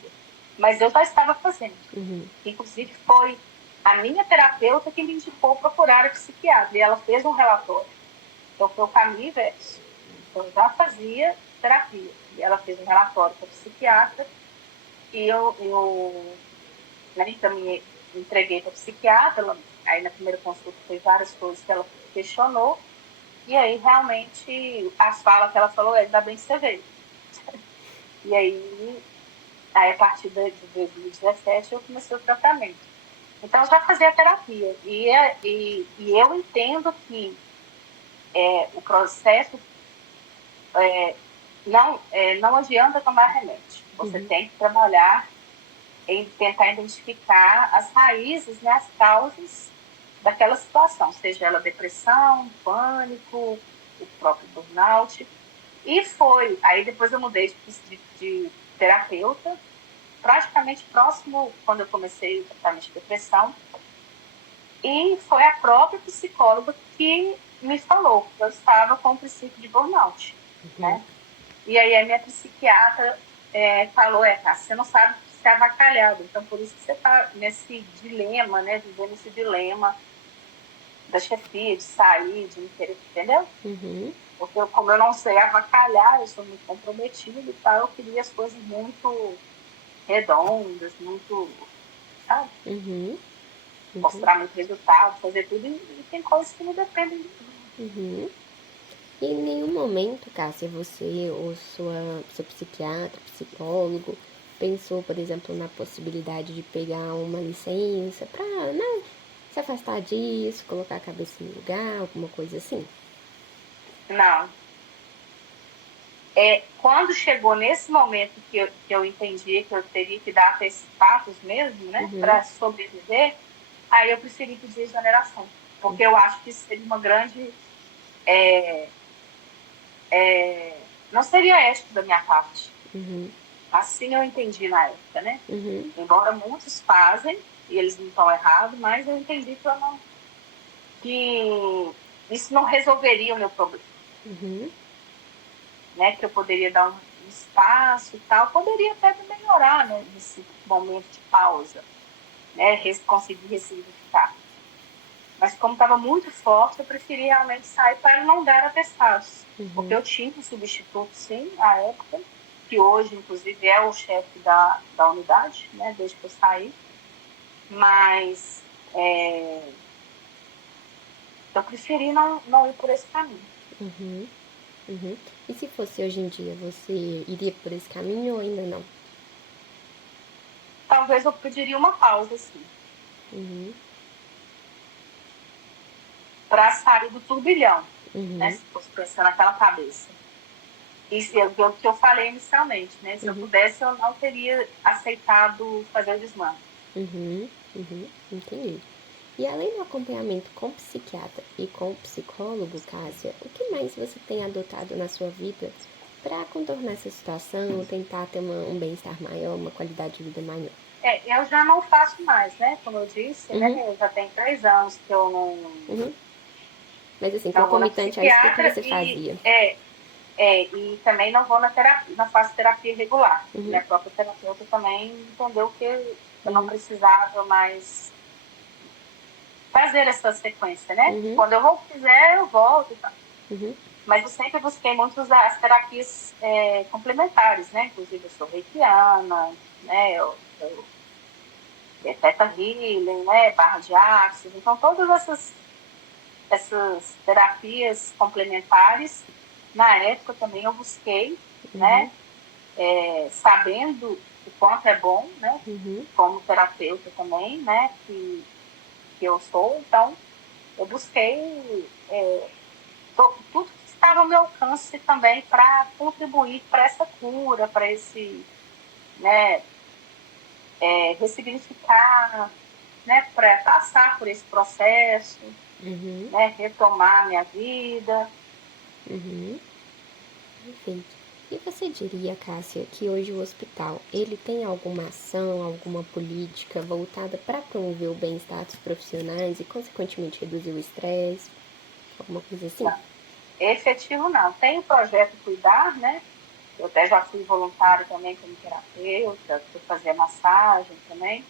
Mas eu já estava fazendo. Inclusive, foi a minha terapeuta que me indicou procurar a psiquiatra. E ela fez um relatório. Então, foi o caminho inverso. Então, eu já fazia terapia. E ela fez um relatório para a psiquiatra. E eu encaminhei, entreguei para a psiquiatra. Aí, na primeira consulta, foi várias coisas que ela questionou. E aí, realmente, as falas que ela falou, ainda bem que você veio. E aí, a partir de 2017, eu comecei o tratamento. Então, eu já fazia terapia. E eu entendo que o processo não adianta tomar remédio. Você tem que trabalhar em tentar identificar as raízes, né, as causas daquela situação, seja ela depressão, pânico, o próprio burnout. E foi. Aí depois eu mudei de terapeuta, praticamente próximo quando eu comecei o tratamento de depressão. E foi a própria psicóloga que me falou que eu estava com o princípio de burnout, né? E aí a minha psiquiatra falou, Cássia, você não sabe ser avacalhado, então por isso que você está nesse dilema, né? Vivendo esse dilema da chefia, de sair, de não querer, entendeu? Porque como eu não sei avacalhar, eu sou muito comprometida e tal, eu queria as coisas muito redondas, muito, sabe? Mostrar muito resultado, fazer tudo, e tem coisas que não dependem de mim. E em nenhum momento, Cássia, você ou seu psiquiatra, psicólogo, pensou, por exemplo, na possibilidade de pegar uma licença para, né, se afastar disso, colocar a cabeça no lugar, alguma coisa assim? Não. Quando chegou nesse momento que eu entendi que eu teria que dar status mesmo, né, para sobreviver, aí eu preferi pedir exoneração. Porque eu acho que isso seria uma grande... não seria ético da minha parte. Assim eu entendi na época, né? Embora muitos fazem, e eles não estão errados, mas eu entendi que isso não resolveria o meu problema. Né? Que eu poderia dar um espaço e tal, poderia até melhorar, né, nesse momento de pausa, né? Conseguir ressignificar. Mas como estava muito forte, eu preferi realmente sair para não dar atestados. Porque eu tinha um substituto, sim, à época, que hoje, inclusive, é o chefe da unidade, né, desde que eu saí. Mas eu preferi não ir por esse caminho. E se fosse hoje em dia, você iria por esse caminho ou ainda não? Talvez eu pediria uma pausa, sim. Para sair do turbilhão, né? Se fosse pensando naquela cabeça. Isso é o que eu falei inicialmente, né? Se eu pudesse, eu não teria aceitado fazer o desmame. Entendi. E além do acompanhamento com psiquiatra e com psicólogo, Cássia, o que mais você tem adotado na sua vida para contornar essa situação, tentar ter um bem-estar maior, uma qualidade de vida maior? Eu já não faço mais, né? Como eu disse, né? Eu já tenho 3 anos que eu Mas assim, não vou na concomitante a isso, o que psiquiatra você fazia? e também não vou na terapia, não faço terapia regular. Minha própria terapeuta também entendeu que eu não precisava mais fazer essa sequência, né? Quando eu quiser, eu volto e tal. Mas eu sempre busquei muito usar as terapias complementares, né? Inclusive, eu sou reikiana, né? Eu Theta Healing, né? Barra de Axis. Então, todas essas terapias complementares, na época também eu busquei, né? Sabendo o quanto é bom, né? Como terapeuta também, né? Que eu sou. Então, eu busquei tudo que estava ao meu alcance também para contribuir para essa cura, para esse, né, ressignificar, né, para passar por esse processo, né, retomar a minha vida. Perfeito. E você diria, Cássia, que hoje o hospital, ele tem alguma ação, alguma política voltada para promover o bem-estar dos profissionais e, consequentemente, reduzir o estresse? Alguma coisa assim? Não. Efetivo não. Tem o projeto Cuidar, né? Eu até já fui voluntário também como terapeuta, fui fazer massagem também.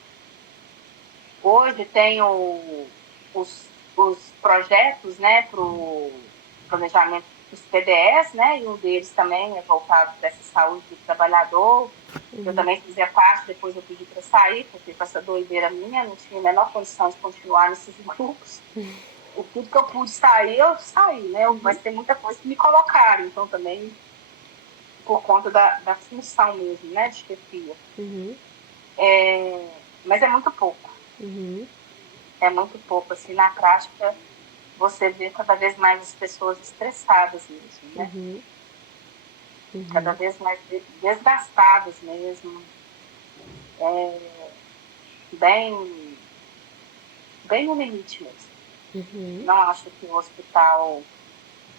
Hoje tem os projetos, né, para o planejamento dos PDS, né, e um deles também é voltado para essa saúde do trabalhador. Eu também fazia parte, depois eu pedi para sair, porque com essa doideira minha, não tinha a menor condição de continuar nesses grupos. O tudo que eu pude sair, eu saí, né, mas tem muita coisa que me colocaram, então também por conta da função mesmo, né, de chefia. Uhum, Mas é muito pouco. uhum, É muito pouco, assim, na prática você vê cada vez mais as pessoas estressadas mesmo, né? uhum, Cada uhum, vez mais desgastadas mesmo, bem, bem no limite mesmo. uhum, Não acho que o hospital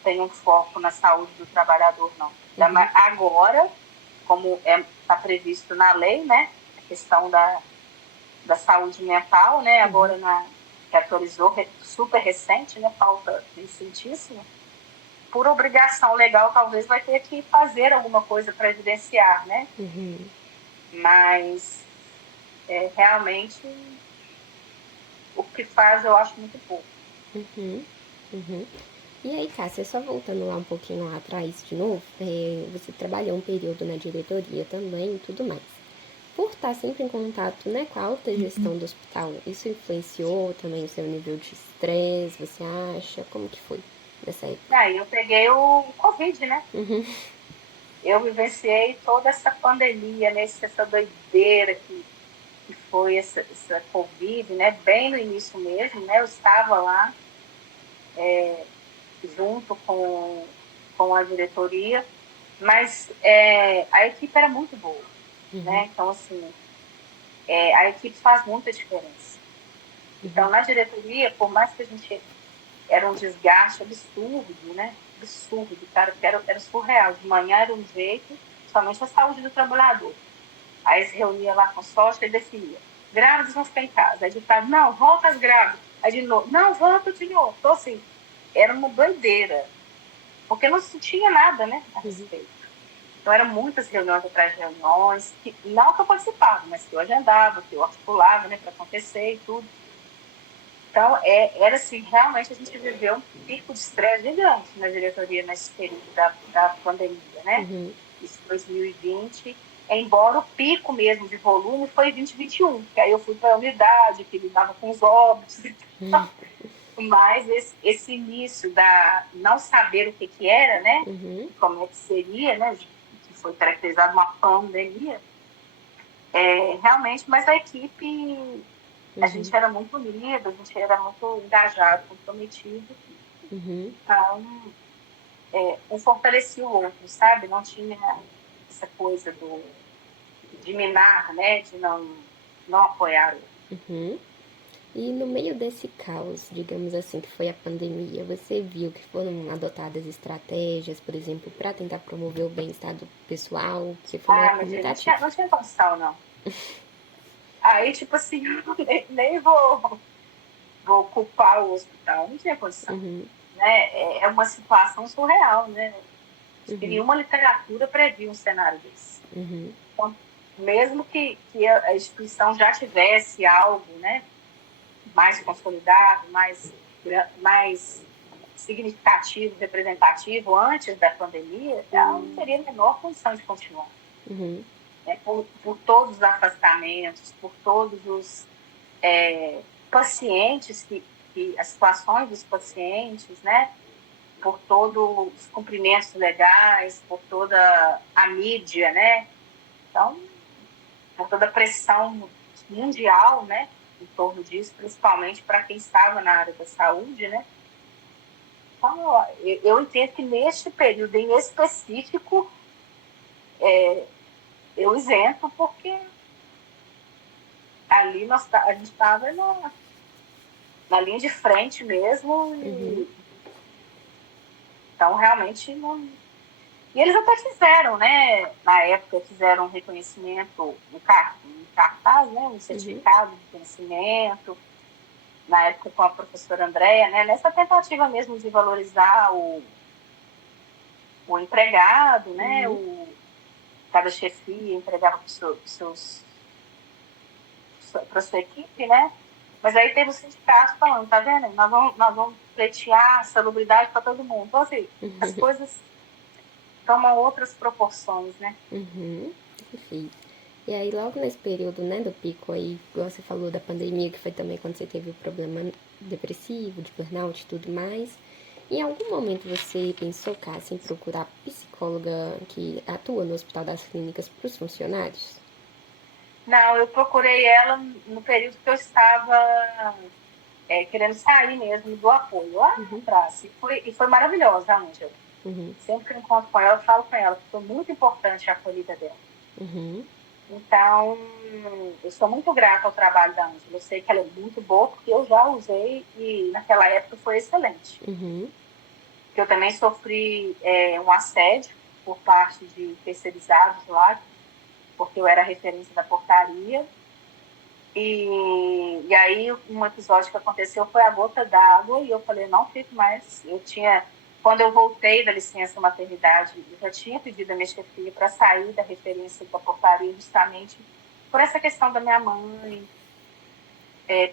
tem um foco na saúde do trabalhador, não. uhum, Agora, como está previsto na lei, né? A questão da saúde mental, né? uhum, Agora que atualizou, super recente, né? Pauta recentíssima. Por obrigação legal, talvez vai ter que fazer alguma coisa para evidenciar, né? uhum, Mas realmente o que faz eu acho muito pouco. uhum, uhum. E aí, Cássia, só voltando lá um pouquinho lá atrás de novo, você trabalhou um período na diretoria também e tudo mais. Por estar sempre em contato, né, com a alta gestão do hospital, isso influenciou também o seu nível de estresse, você acha? Como que foi nessa época? Aí eu peguei o Covid, né? Uhum, Eu vivenciei toda essa pandemia, né? Essa doideira que foi essa Covid, né? Bem no início mesmo, né? Eu estava lá junto com a diretoria, mas a equipe era muito boa, uhum, né? Então, assim, a equipe faz muita diferença. uhum, Então, na diretoria, por mais que a gente era um desgaste absurdo, né? Absurdo, cara, que era surreal. De manhã era um jeito, somente a saúde do trabalhador. Aí se reunia lá com o sócio e definia. Grávidas vão ficar em casa. Aí de tarde, não, volta as grávidas. Aí de novo, não, volta de novo. Então, assim, era uma doideira. Porque não se tinha nada, né, a uhum, respeito. Então, eram muitas reuniões atrás de reuniões, que, não que eu participava, mas que eu agendava, que eu articulava, né, para acontecer e tudo. Então, era assim, realmente a gente viveu um pico de estresse gigante na diretoria nesse período da pandemia, né? uhum, Isso em 2020, embora o pico mesmo de volume foi em 2021, que aí eu fui para a unidade, que lidava com os óbitos, mas esse início da não saber o que era, né? uhum, E como é que seria, né? Que foi caracterizado uma pandemia, realmente, mas a equipe a uhum, gente era muito unido, a gente era muito engajado, comprometido. uhum. Então, um fortalecia o outro, sabe? Não tinha essa coisa de minar, né? De não apoiar o outro. Uhum. E no meio desse caos, digamos assim, que foi a pandemia, você viu que foram adotadas estratégias, por exemplo, para tentar promover o bem-estar do pessoal, porque foi uma Ah, época meu muito filho, ativa. não tinha condição, não. Aí, tipo assim, nem vou culpar o hospital, não tinha condição. Uhum, Né? É uma situação surreal, né? Acho que uhum, nenhuma literatura previa um cenário desse. uhum, Então, mesmo que a instituição já tivesse algo, né, mais consolidado, mais significativo, representativo antes da pandemia, ela não teria a menor condição de continuar. uhum, Né? Por todos os afastamentos, por todos os pacientes, as situações dos pacientes, né? Por todos os cumprimentos legais, por toda a mídia, né? Então, por toda a pressão mundial, né? Em torno disso, principalmente para quem estava na área da saúde, né? Então, eu entendo que neste período em específico, eu isento, porque ali a gente estava na linha de frente mesmo, uhum, e então realmente não. E eles até fizeram, né? Na época fizeram um reconhecimento, um cartaz, né? Um certificado de reconhecimento, na época com a professora Andréa, né? Nessa tentativa mesmo de valorizar o empregado, né? Cada chefia entregava para sua equipe, né? Mas aí teve o sindicato falando, tá vendo? Nós vamos pleitear salubridade para todo mundo. Então, assim, as coisas tomam outras proporções, né? Perfeito. E aí, logo nesse período, né, do pico aí, igual você falou da pandemia, que foi também quando você teve o problema depressivo, de burnout e tudo mais, em algum momento você pensou, Cássia, em procurar psicóloga que atua no Hospital das Clínicas para os funcionários? Não, eu procurei ela no período que eu estava querendo sair mesmo do apoio lá atrás. E foi maravilhosa, a Ângela. Sempre que eu encontro com ela, eu falo com ela que foi muito importante a acolhida dela. Então, eu sou muito grata ao trabalho da Ângela. Eu sei que ela é muito boa, porque eu já usei e naquela época foi excelente. Porque eu também sofri um assédio por parte de terceirizados lá, porque eu era referência da portaria. E aí, um episódio que aconteceu foi a gota d'água, e eu falei, não fico mais. Quando eu voltei da licença maternidade, eu já tinha pedido a minha chefia para sair da referência da portaria, justamente por essa questão da minha mãe,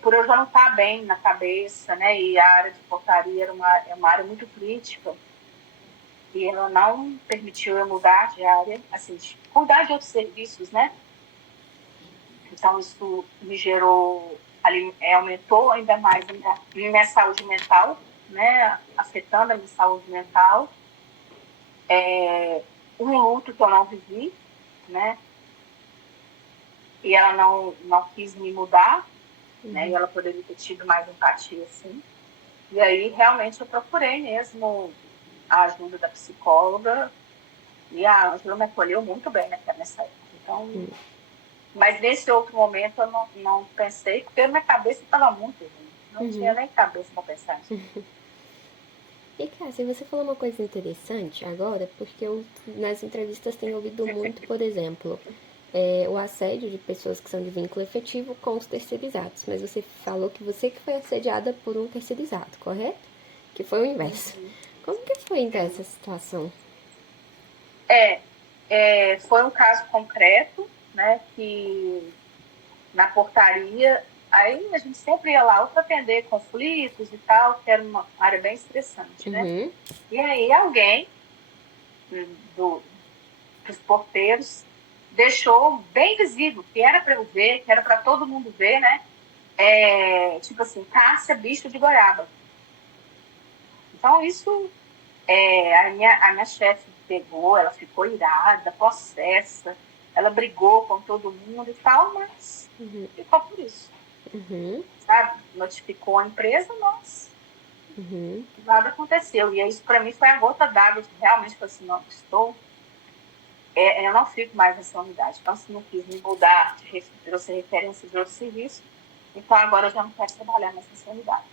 por eu já não estar bem na cabeça, né? E a área de portaria é uma área muito crítica, e ela não permitiu eu mudar de área, assim, de cuidar de outros serviços, né? Então, isso me gerou, aumentou ainda mais a minha saúde mental, né? Afetando a minha saúde mental. Um luto que eu não vivi, né? E ela não quis me mudar, né? E ela poderia ter tido mais empatia, assim. E aí, realmente, eu procurei mesmo a ajuda da psicóloga, e a Ângela me acolheu muito bem nessa época. Então, mas nesse outro momento eu não pensei, porque minha cabeça estava muito ruim. Não tinha nem cabeça para pensar nisso. E, Cássia, você falou uma coisa interessante agora, porque eu nas entrevistas tenho ouvido muito, por exemplo, o assédio de pessoas que são de vínculo efetivo com os terceirizados. Mas você falou que você que foi assediada por um terceirizado, correto? Que foi o inverso. Como que foi, então, essa situação? Foi um caso concreto, né, que na portaria, aí a gente sempre ia lá para atender conflitos e tal, que era uma área bem estressante, né? E aí alguém dos porteiros deixou bem visível, que era para eu ver, que era para todo mundo ver, né? Tipo assim, Cássia, bicho de goiaba. Então isso, a minha chefe pegou, ela ficou irada, possessa, ela brigou com todo mundo e tal, mas ficou por isso. Sabe? Notificou a empresa, mas nada aconteceu. E isso para mim foi a gota d'água, que realmente falei assim, não, eu não fico mais nessa unidade. Então, se não quis me mudar, trouxe referência de outro serviço, então agora eu já não quero trabalhar nessa unidade.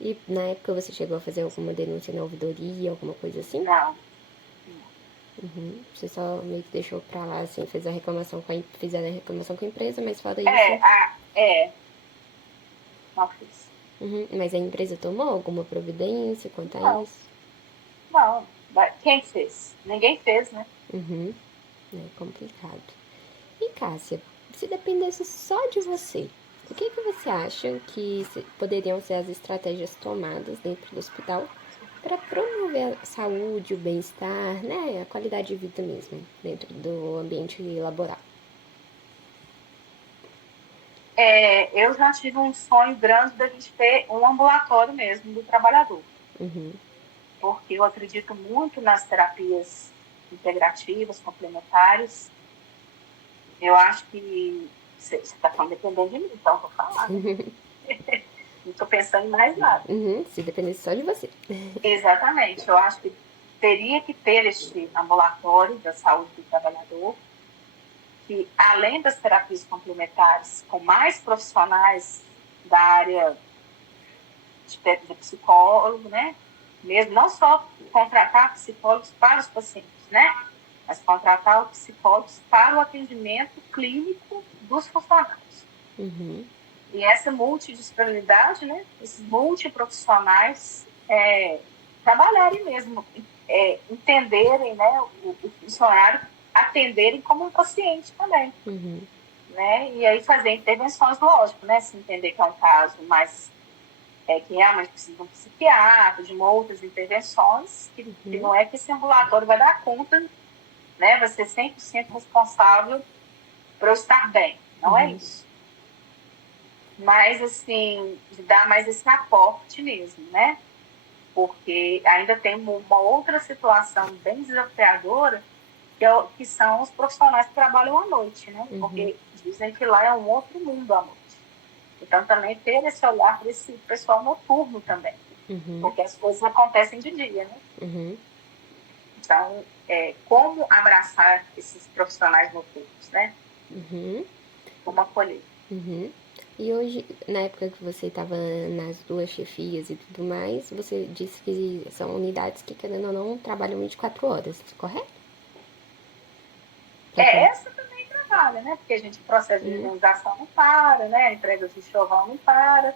E na época você chegou a fazer alguma denúncia na ouvidoria, alguma coisa assim? Não. Você só meio que deixou pra lá, assim, fizeram a reclamação com a empresa, mas fora isso... Não fiz. Mas a empresa tomou alguma providência quanto a Não. isso? Não. Quem fez? Ninguém fez, né? É complicado. E, Cássia, se dependesse só de você, o que você acha que poderiam ser as estratégias tomadas dentro do hospital para promover a saúde, o bem-estar, né, a qualidade de vida mesmo, dentro do ambiente laboral? Eu já tive um sonho grande da gente ter um ambulatório mesmo do trabalhador. Porque eu acredito muito nas terapias integrativas, complementares. Eu acho que você está falando dependendo de mim, então eu vou falar, né? Não estou pensando em mais nada. Se dependesse só de você. Exatamente. Eu acho que teria que ter este ambulatório da saúde do trabalhador, que além das terapias complementares, com mais profissionais da área de psicólogo, né? mesmo, não só contratar psicólogos para os pacientes, né? Mas contratar os psicólogos para o atendimento clínico dos funcionários. Uhum. E essa multidisciplinaridade, né? Esses multiprofissionais trabalharem mesmo, entenderem, né? O funcionário atenderem como um paciente também. Uhum. Né? E aí fazer intervenções, lógico, né? Se entender que é um caso mais que realmente precisa de um psiquiatra, de outras intervenções, que não é que esse ambulatório vai dar conta, né? Vai ser 100% responsável para eu estar bem. Não é isso. Mas, assim, de dar mais esse aporte mesmo, né? Porque ainda tem uma outra situação bem desafiadora, que são os profissionais que trabalham à noite, né? Porque dizem que lá é um outro mundo à noite. Então, também ter esse olhar para esse pessoal noturno também. Porque as coisas acontecem de dia, né? Então, como abraçar esses profissionais noturnos, né? Como acolher. E hoje, na época que você estava nas duas chefias e tudo mais, você disse que são unidades que, querendo ou não, trabalham 24 horas, correto? Essa também trabalha, né? Porque a gente, o processo de higienização não para, né? A entrega de enxoval não para.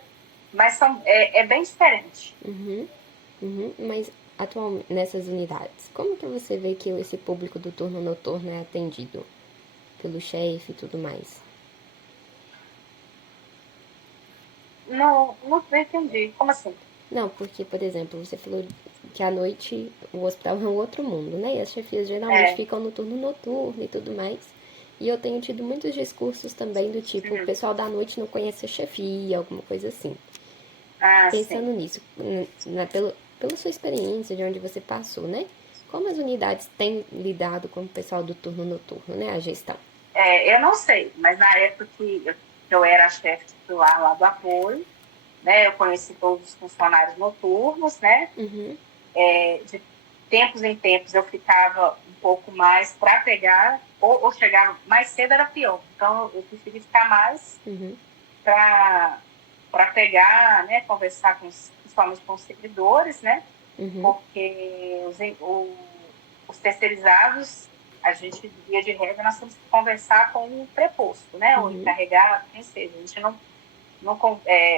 Mas é bem diferente. Mas, atualmente, nessas unidades, como que você vê que esse público do turno noturno é atendido pelo chefe e tudo mais? Não entendi. Como assim? Não, porque, por exemplo, você falou que à noite o hospital é um outro mundo, né? E as chefias geralmente ficam no turno noturno e tudo mais. E eu tenho tido muitos discursos também do tipo, o pessoal da noite não conhece a chefia, alguma coisa assim. Pensando Sim. nisso, pela sua experiência, de onde você passou, né? Como as unidades têm lidado com o pessoal do turno noturno, né? A gestão. Eu não sei, mas na época que eu era chefe titular lá do apoio, né? Eu conheci todos os funcionários noturnos, né? De tempos em tempos eu ficava um pouco mais para pegar, ou chegava mais cedo era pior. Então eu preferi ficar mais para pegar, né? Conversar principalmente com os servidores, né? Porque os terceirizados, a gente, via de regra, nós temos que conversar com o preposto, né? O encarregado, quem seja. A gente não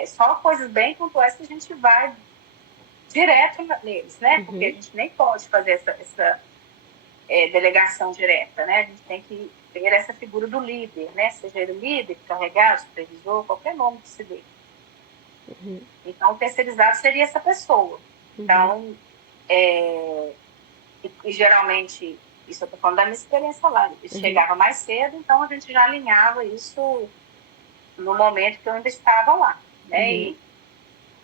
só coisas bem pontuais que a gente vai direto neles, né? Porque a gente nem pode fazer essa delegação direta, né? A gente tem que ter essa figura do líder, né? Seja ele líder, carregado, supervisor, qualquer nome que se dê. Então, o terceirizado seria essa pessoa. Então, e geralmente, isso eu estou falando da minha experiência lá, chegava mais cedo, então a gente já alinhava isso no momento que eu ainda estava lá, né? E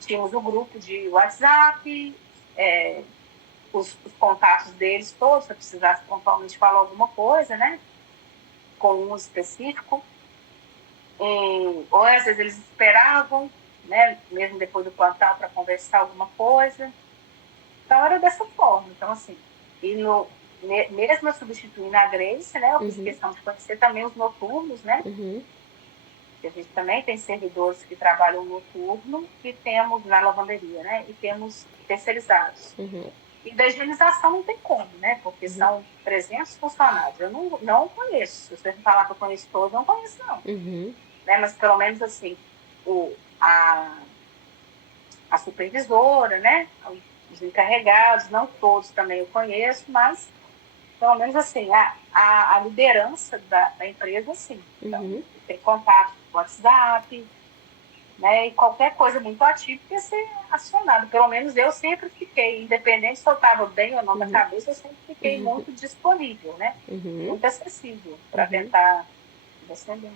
tínhamos o grupo de WhatsApp, os contatos deles todos, se eu precisasse pontualmente falar alguma coisa, né? Com um específico. Ou às vezes eles esperavam, né? Mesmo depois do plantão, para conversar alguma coisa. Então era dessa forma. Então, assim, e mesmo eu substituindo a Grace, né? Eu fiz questão de conhecer também os noturnos, né? A gente também tem servidores que trabalham noturno e temos na lavanderia, né? E temos terceirizados. E da higienização não tem como, né? Porque são 300 funcionários. Eu não conheço. Se você falar que eu conheço todos, eu não conheço, não. Né? Mas pelo menos assim, a supervisora, né? Os encarregados, não todos também eu conheço, mas pelo menos assim, a liderança da empresa, sim. Então, tem contato com o WhatsApp, né? E qualquer coisa muito atípica ia ser acionado. Pelo menos eu sempre fiquei, independente se eu estava bem ou não da cabeça, eu sempre fiquei muito disponível, né? Muito acessível para tentar defender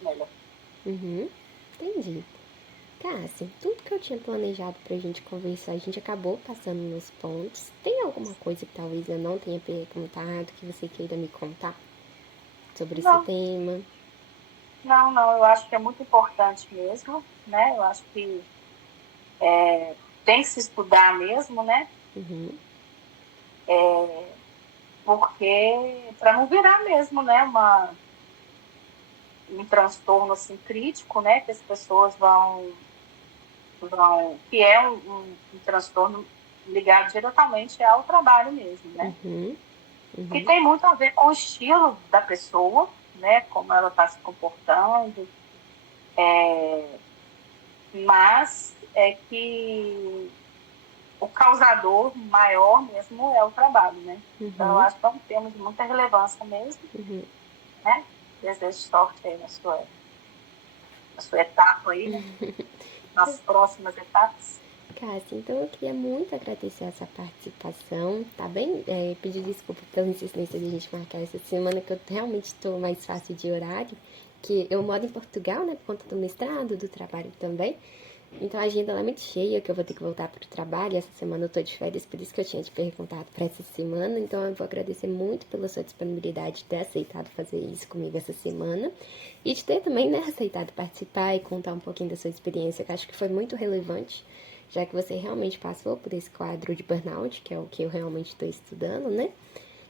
melhor. Entendi. Tá, assim, tudo que eu tinha planejado pra gente conversar, a gente acabou passando nos pontos. Tem alguma coisa que talvez eu não tenha perguntado, que você queira me contar sobre esse Não, tema? não, eu acho que é muito importante mesmo, né? Eu acho que tem que se estudar mesmo, né? Porque para não virar mesmo, né? Um transtorno assim crítico, né? Que as pessoas vão que é um transtorno ligado diretamente ao trabalho mesmo, né? Que tem muito a ver com o estilo da pessoa, né? Como ela está se comportando. Mas é que o causador maior mesmo é o trabalho, né? Então, eu acho que é um tema de muita relevância mesmo, né? Desejo sorte aí na sua etapa aí, né? Nas próximas etapas. Cássia, então eu queria muito agradecer essa participação, tá bem? Pedir desculpa pela insistência de a gente marcar essa semana, que eu realmente estou mais fácil de horário, que eu moro em Portugal, né, por conta do mestrado, do trabalho também. Então a agenda lá é muito cheia, que eu vou ter que voltar para o trabalho. Essa semana eu tô de férias, por isso que eu tinha te perguntado para essa semana. Então eu vou agradecer muito pela sua disponibilidade de ter aceitado fazer isso comigo essa semana. E de ter também, né, aceitado participar e contar um pouquinho da sua experiência, que eu acho que foi muito relevante, já que você realmente passou por esse quadro de burnout, que é o que eu realmente estou estudando, né?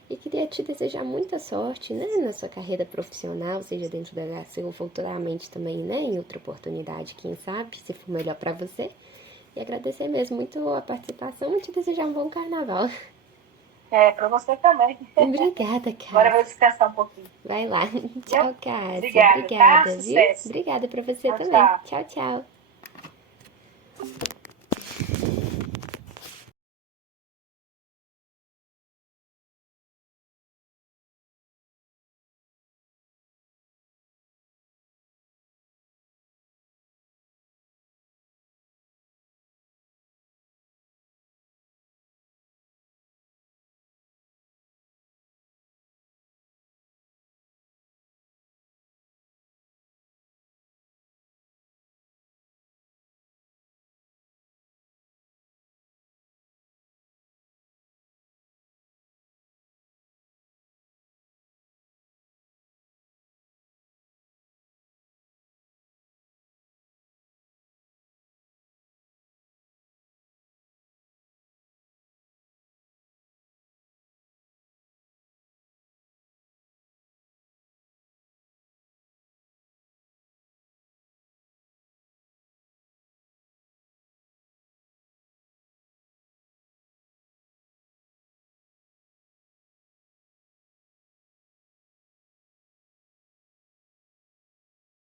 E queria te desejar muita sorte, né, na sua carreira profissional, seja dentro da HC ou futuramente também, né, em outra oportunidade, quem sabe, se for melhor para você. E agradecer mesmo muito a participação e te desejar um bom carnaval. Para você também. Obrigada, Agora eu vou Cássia. descansar um pouquinho. Vai lá. Viu? Tchau, Cássia. Obrigada, tá? Obrigada, viu? Sucesso. Obrigada para você Tchau, também. tchau. Tchau, tchau.